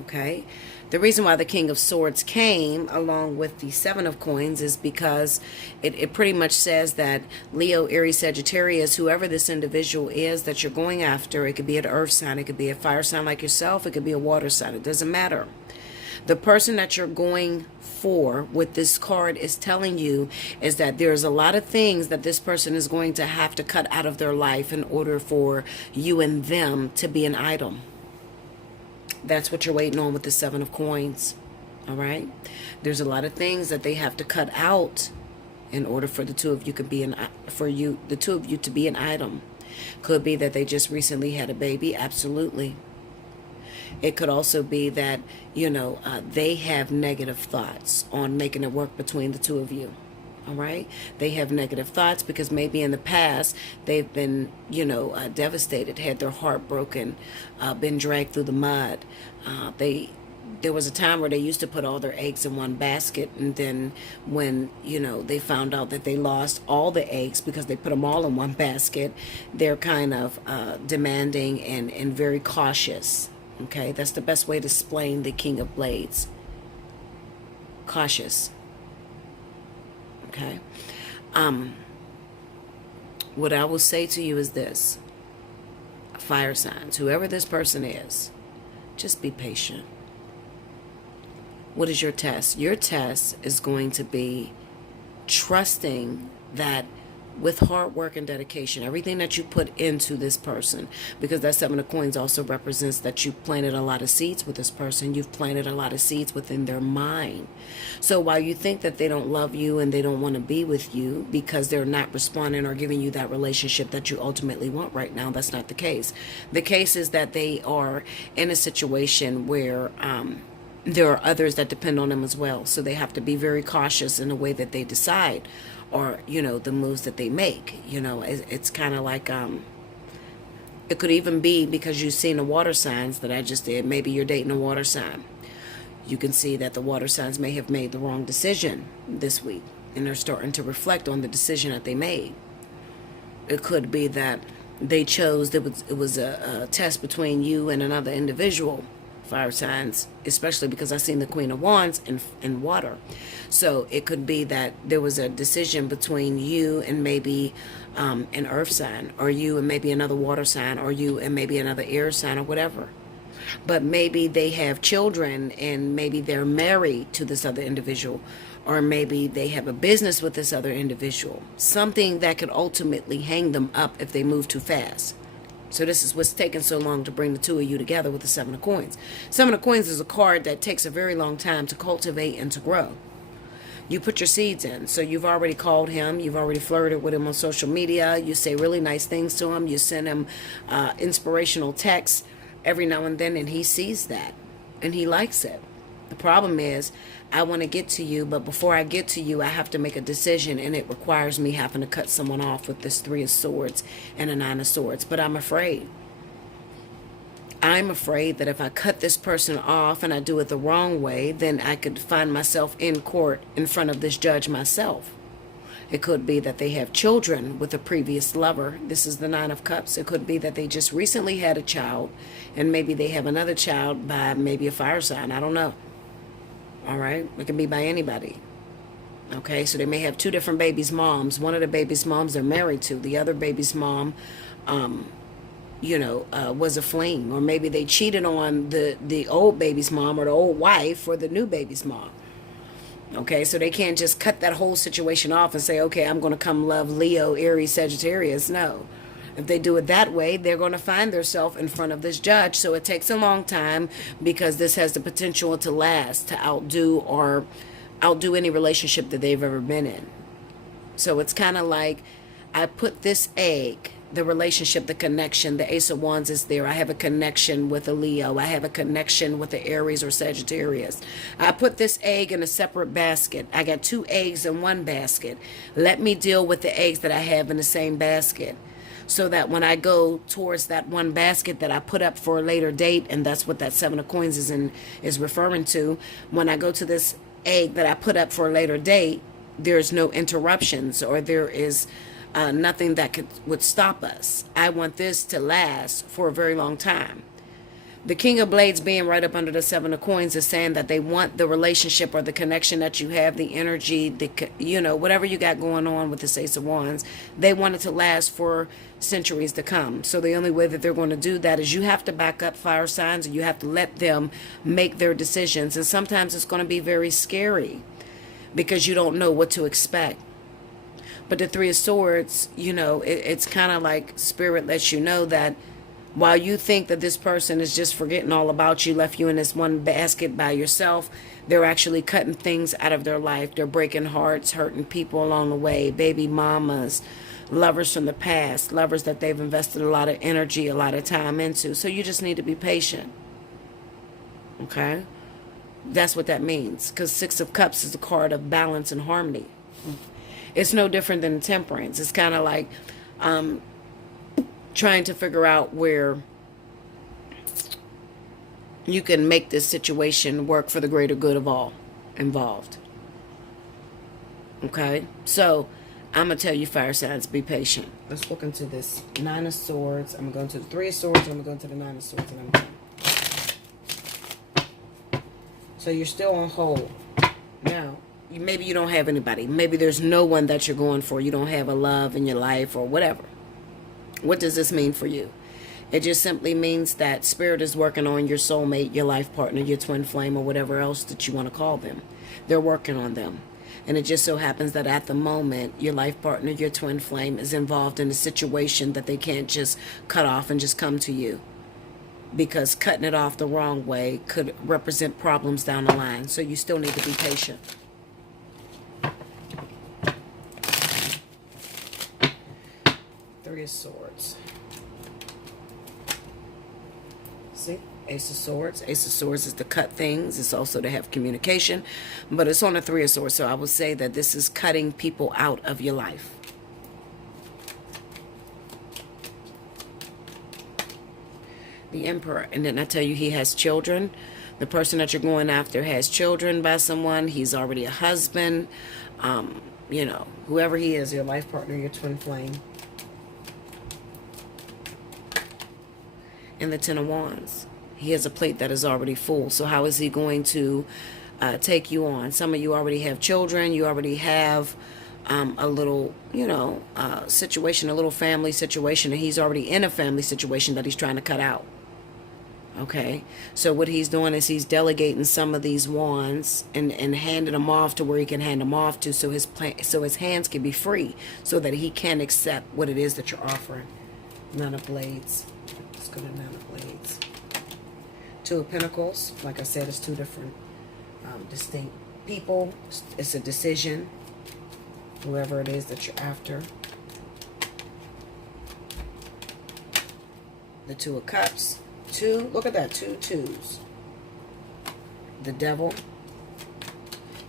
Okay, the reason why the King of Swords came along with the Seven of Coins is because it pretty much says that Leo, Aries, Sagittarius, whoever this individual is that you're going after, it could be an earth sign, it could be a fire sign like yourself, it could be a water sign, it doesn't matter. The person that you're going for with this card is telling you is that there's a lot of things that this person is going to have to cut out of their life in order for you and them to be an item. That's what you're waiting on with the Seven of Coins. All right. There's a lot of things that they have to cut out in order for the two of you to be an item. Could be that they just recently had a baby. Absolutely. It could also be that, they have negative thoughts on making it work between the two of you. All right. They have negative thoughts because maybe in the past they've been, devastated, had their heart broken, been dragged through the mud. There was a time where they used to put all their eggs in one basket. And then when, they found out that they lost all the eggs because they put them all in one basket, they're kind of demanding and very cautious. Okay. That's the best way to explain the King of Blades. Cautious. Okay. What I will say to you is this. Fire signs, whoever this person is, just be patient. What is your test? Your test is going to be trusting that with hard work and dedication, everything that you put into this person, because that Seven of Coins also represents that you've planted a lot of seeds with this person. You've planted a lot of seeds within their mind. So while you think that they don't love you and they don't want to be with you because they're not responding or giving you that relationship that you ultimately want right now, that's not the case. The case is that they are in a situation where there are others that depend on them as well. So they have to be very cautious in the way that they decide, or the moves that they make. It's kind of like it could even be because you've seen the water signs that I just did. Maybe you're dating a water sign. You can see that the water signs may have made the wrong decision this week, and they're starting to reflect on the decision that they made. It could be that they chose, it was a test between you and another individual. Fire signs, especially because I've seen the Queen of Wands in water. So it could be that there was a decision between you and maybe an earth sign, or you and maybe another water sign, or you and maybe another air sign, or whatever. But maybe they have children, and maybe they're married to this other individual, or maybe they have a business with this other individual. Something that could ultimately hang them up if they move too fast. So this is what's taking so long to bring the two of you together with the Seven of Coins. Seven of Coins is a card that takes a very long time to cultivate and to grow. You put your seeds in. So you've already called him. You've already flirted with him on social media. You say really nice things to him. You send him inspirational texts every now and then, and he sees that and he likes it. The problem is, I want to get to you, but before I get to you, I have to make a decision, and it requires me having to cut someone off with this Three of Swords and a Nine of Swords. But I'm afraid. I'm afraid that if I cut this person off and I do it the wrong way, then I could find myself in court in front of this judge myself. It could be that they have children with a previous lover. This is the Nine of Cups. It could be that they just recently had a child, and maybe they have another child by maybe a fire sign. I don't know. All right. It can be by anybody. Okay. So they may have two different babies' moms. One of the babies' moms they're married to. The other baby's mom, was a fling. Or maybe they cheated on the old baby's mom or the old wife or the new baby's mom. Okay. So they can't just cut that whole situation off and say, okay, I'm going to come love Leo, Aries, Sagittarius. No. If they do it that way, they're going to find themselves in front of this judge. So it takes a long time because this has the potential to last, to outdo any relationship that they've ever been in. So it's kind of like I put this egg the relationship, the connection. The Ace of Wands is there. I have a connection with a Leo. I have a connection with the Aries or Sagittarius. I put this egg in a separate basket. I got 2 eggs in one basket. Let me deal with the eggs that I have in the same basket, so that when I go towards that one basket that I put up for a later date, and that's what that 7 of Coins is referring to, when I go to this egg that I put up for a later date, there's no interruptions, or there is nothing that would stop us. I want this to last for a very long time. The King of Blades being right up under the 7 of Coins is saying that they want the relationship or the connection that you have, the energy, whatever you got going on with this Ace of Wands, they want it to last for centuries to come. So the only way that they're going to do that is you have to back up fire signs, and you have to let them make their decisions. And sometimes it's going to be very scary because you don't know what to expect. But the 3 of Swords, it's kind of like Spirit lets you know that while you think that this person is just forgetting all about you, left you in this one basket by yourself, they're actually cutting things out of their life. They're breaking hearts, hurting people along the way, baby mamas, lovers from the past, lovers that they've invested a lot of energy, a lot of time into. So you just need to be patient. Okay? That's what that means. Because 6 of Cups is a card of balance and harmony. It's no different than Temperance. It's kind of like trying to figure out where you can make this situation work for the greater good of all involved. Okay? So, I'm going to tell you, fire signs, be patient. Let's look into this 9 of Swords. I'm going to go to the 3 of Swords, and I'm going to go into the 9 of Swords, and I'm done. So, you're still on hold. Now, maybe you don't have anybody. Maybe there's no one that you're going for. You don't have a love in your life or whatever. What does this mean for you? It just simply means that Spirit is working on your soulmate, your life partner, your twin flame, or whatever else that you want to call them. They're working on them. And it just so happens that at the moment, your life partner, your twin flame, is involved in a situation that they can't just cut off and just come to you. Because cutting it off the wrong way could represent problems down the line. So you still need to be patient. Three of Swords. See? Ace of Swords. Ace of Swords is to cut things. It's also to have communication. But it's on the 3 of Swords. So I would say that this is cutting people out of your life. The Emperor. And then I tell you, he has children. The person that you're going after has children by someone. He's already a husband. Whoever he is, your life partner, your twin flame. And the 10 of Wands. He has a plate that is already full. So how is he going to take you on? Some of you already have children. You already have a little, situation, a little family situation. And he's already in a family situation that he's trying to cut out. Okay? So what he's doing is he's delegating some of these wands and handing them off to where he can hand them off to, so his hands can be free, so that he can accept what it is that you're offering. 9 of Blades. Let's go to 9 of Blades. 2 of Pentacles. Like I said, it's 2 different distinct people. It's a decision. Whoever it is that you're after. The 2 of Cups. 2. Look at that. 2 twos. The Devil.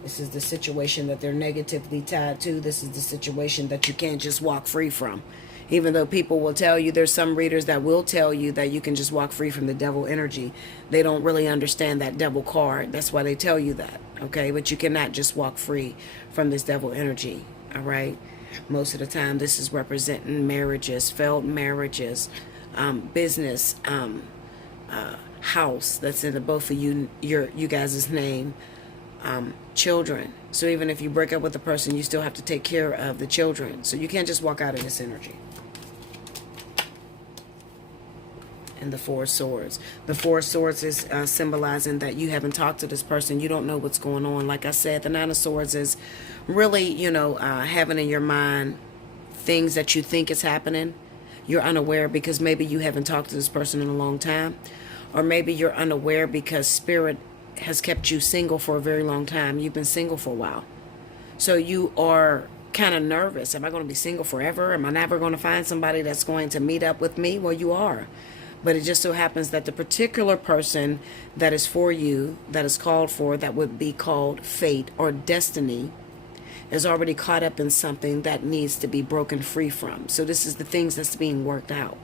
This is the situation that they're negatively tied to. This is the situation that you can't just walk free from. Even though people will tell you, there's some readers that will tell you that you can just walk free from the devil energy. They don't really understand that devil card. That's why they tell you that, okay? But you cannot just walk free from this devil energy, all right? Most of the time, this is representing marriages, failed marriages, business, house that's in the both of you guys' name, children. So even if you break up with a person, you still have to take care of the children. So you can't just walk out of this energy. And the 4 of Swords. The 4 of Swords is symbolizing that you haven't talked to this person. You don't know what's going on. Like I said, the 9 of Swords is really, having in your mind things that you think is happening. You're unaware because maybe you haven't talked to this person in a long time. Or maybe you're unaware because Spirit has kept you single for a very long time. You've been single for a while. So you are kind of nervous. Am I going to be single forever? Am I never going to find somebody that's going to meet up with me? Well, you are. But it just so happens that the particular person that is for you, that is called for, that would be called fate or destiny, is already caught up in something that needs to be broken free from. So this is the things that's being worked out.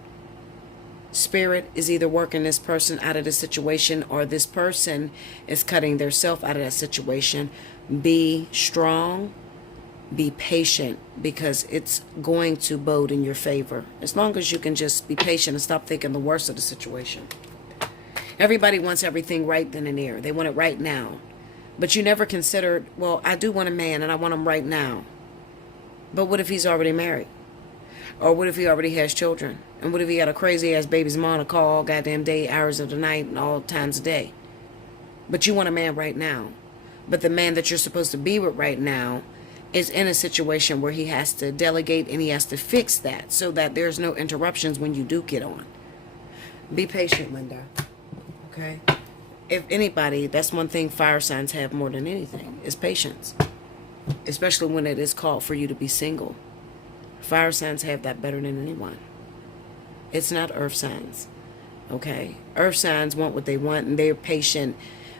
Spirit is either working this person out of the situation, or this person is cutting their self out of that situation. Be strong. Be patient, because it's going to bode in your favor. As long as you can just be patient and stop thinking the worst of the situation. Everybody wants everything right then and there. They want it right now. But you never considered, well, I do want a man and I want him right now. But what if he's already married? Or what if he already has children? And what if he got a crazy ass baby's mom to call all goddamn day, hours of the night, and all times of day? But you want a man right now. But the man that you're supposed to be with right now is in a situation where he has to delegate and he has to fix that so that there's no interruptions when you do get on. Be patient, Linda. Okay? If anybody, that's one thing fire signs have more than anything, is patience. Especially when it is called for you to be single. Fire signs have that better than anyone. It's not earth signs. Okay? Earth signs want what they want, and they're patient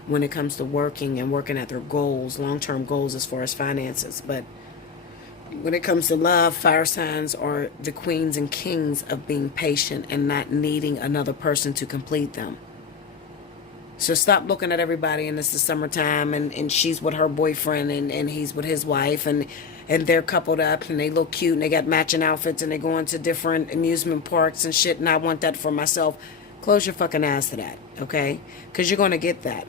when it comes to working and working at their goals, long-term goals as far as finances. But when it comes to love, fire signs are the queens and kings of being patient and not needing another person to complete them. So stop looking at everybody and it's the summertime and she's with her boyfriend and he's with his wife and they're coupled up and they look cute and they got matching outfits and they go into different amusement parks and shit, and I want that for myself. Close your fucking ass to that, okay? Because you're going to get that.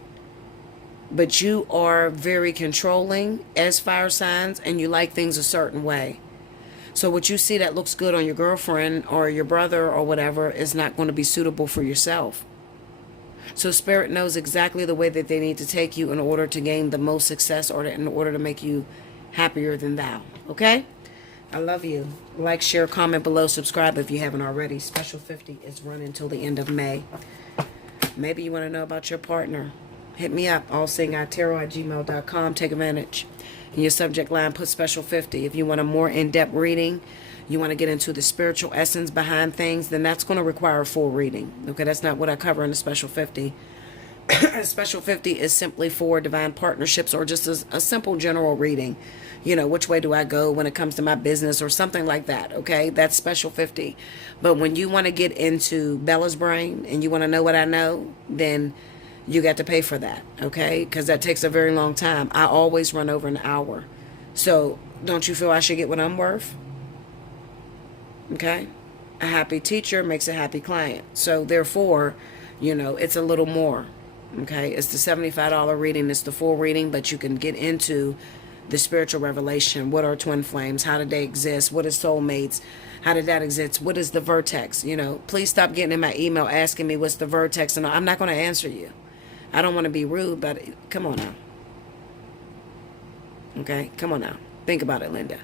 But you are very controlling as fire signs, and you like things a certain way. So what you see that looks good on your girlfriend or your brother or whatever is not going to be suitable for yourself. So Spirit knows exactly the way that they need to take you in order to gain the most success, or in order to make you happier than thou. Okay? I love you. Like, share, comment below, subscribe if you haven't already. Special 50 is running until the end of May. Maybe you want to know about your partner. Hit me up, allseeingeyetarot@gmail.com. Take advantage. In your subject line, put special 50. If you want a more in-depth reading, you want to get into the spiritual essence behind things, then that's going to require a full reading. Okay, that's not what I cover in the special 50. Special 50 is simply for divine partnerships, or just a simple general reading. You know, which way do I go when it comes to my business or something like that, okay? That's special 50. But when you want to get into Bella's brain and you want to know what I know, then you got to pay for that, okay? Because that takes a very long time. I always run over an hour. So don't you feel I should get what I'm worth? Okay? A happy teacher makes a happy client. So therefore, you know, it's a little more. Okay? It's the $75 reading. It's the full reading, but you can get into the spiritual revelation. What are twin flames? How did they exist? What is soulmates? How did that exist? What is the vertex? You know, please stop getting in my email asking me what's the vertex, and I'm not going to answer you. I don't want to be rude, but come on now. Okay? Come on now. Think about it, Linda.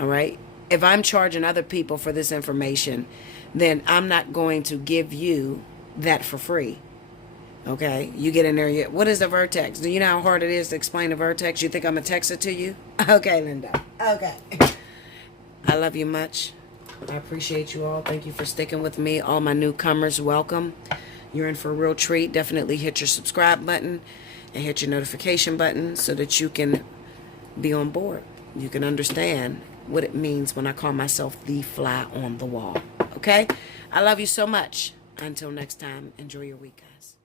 All right? If I'm charging other people for this information, then I'm not going to give you that for free. Okay? You get in there, what is the vertex? Do you know how hard it is to explain the vertex? You think I'm going to text it to you? Okay, Linda. Okay. I love you much. I appreciate you all. Thank you for sticking with me. All my newcomers, welcome. You're in for a real treat. Definitely hit your subscribe button and hit your notification button so that you can be on board. You can understand what it means when I call myself the fly on the wall. Okay? I love you so much. Until next time, enjoy your week, guys.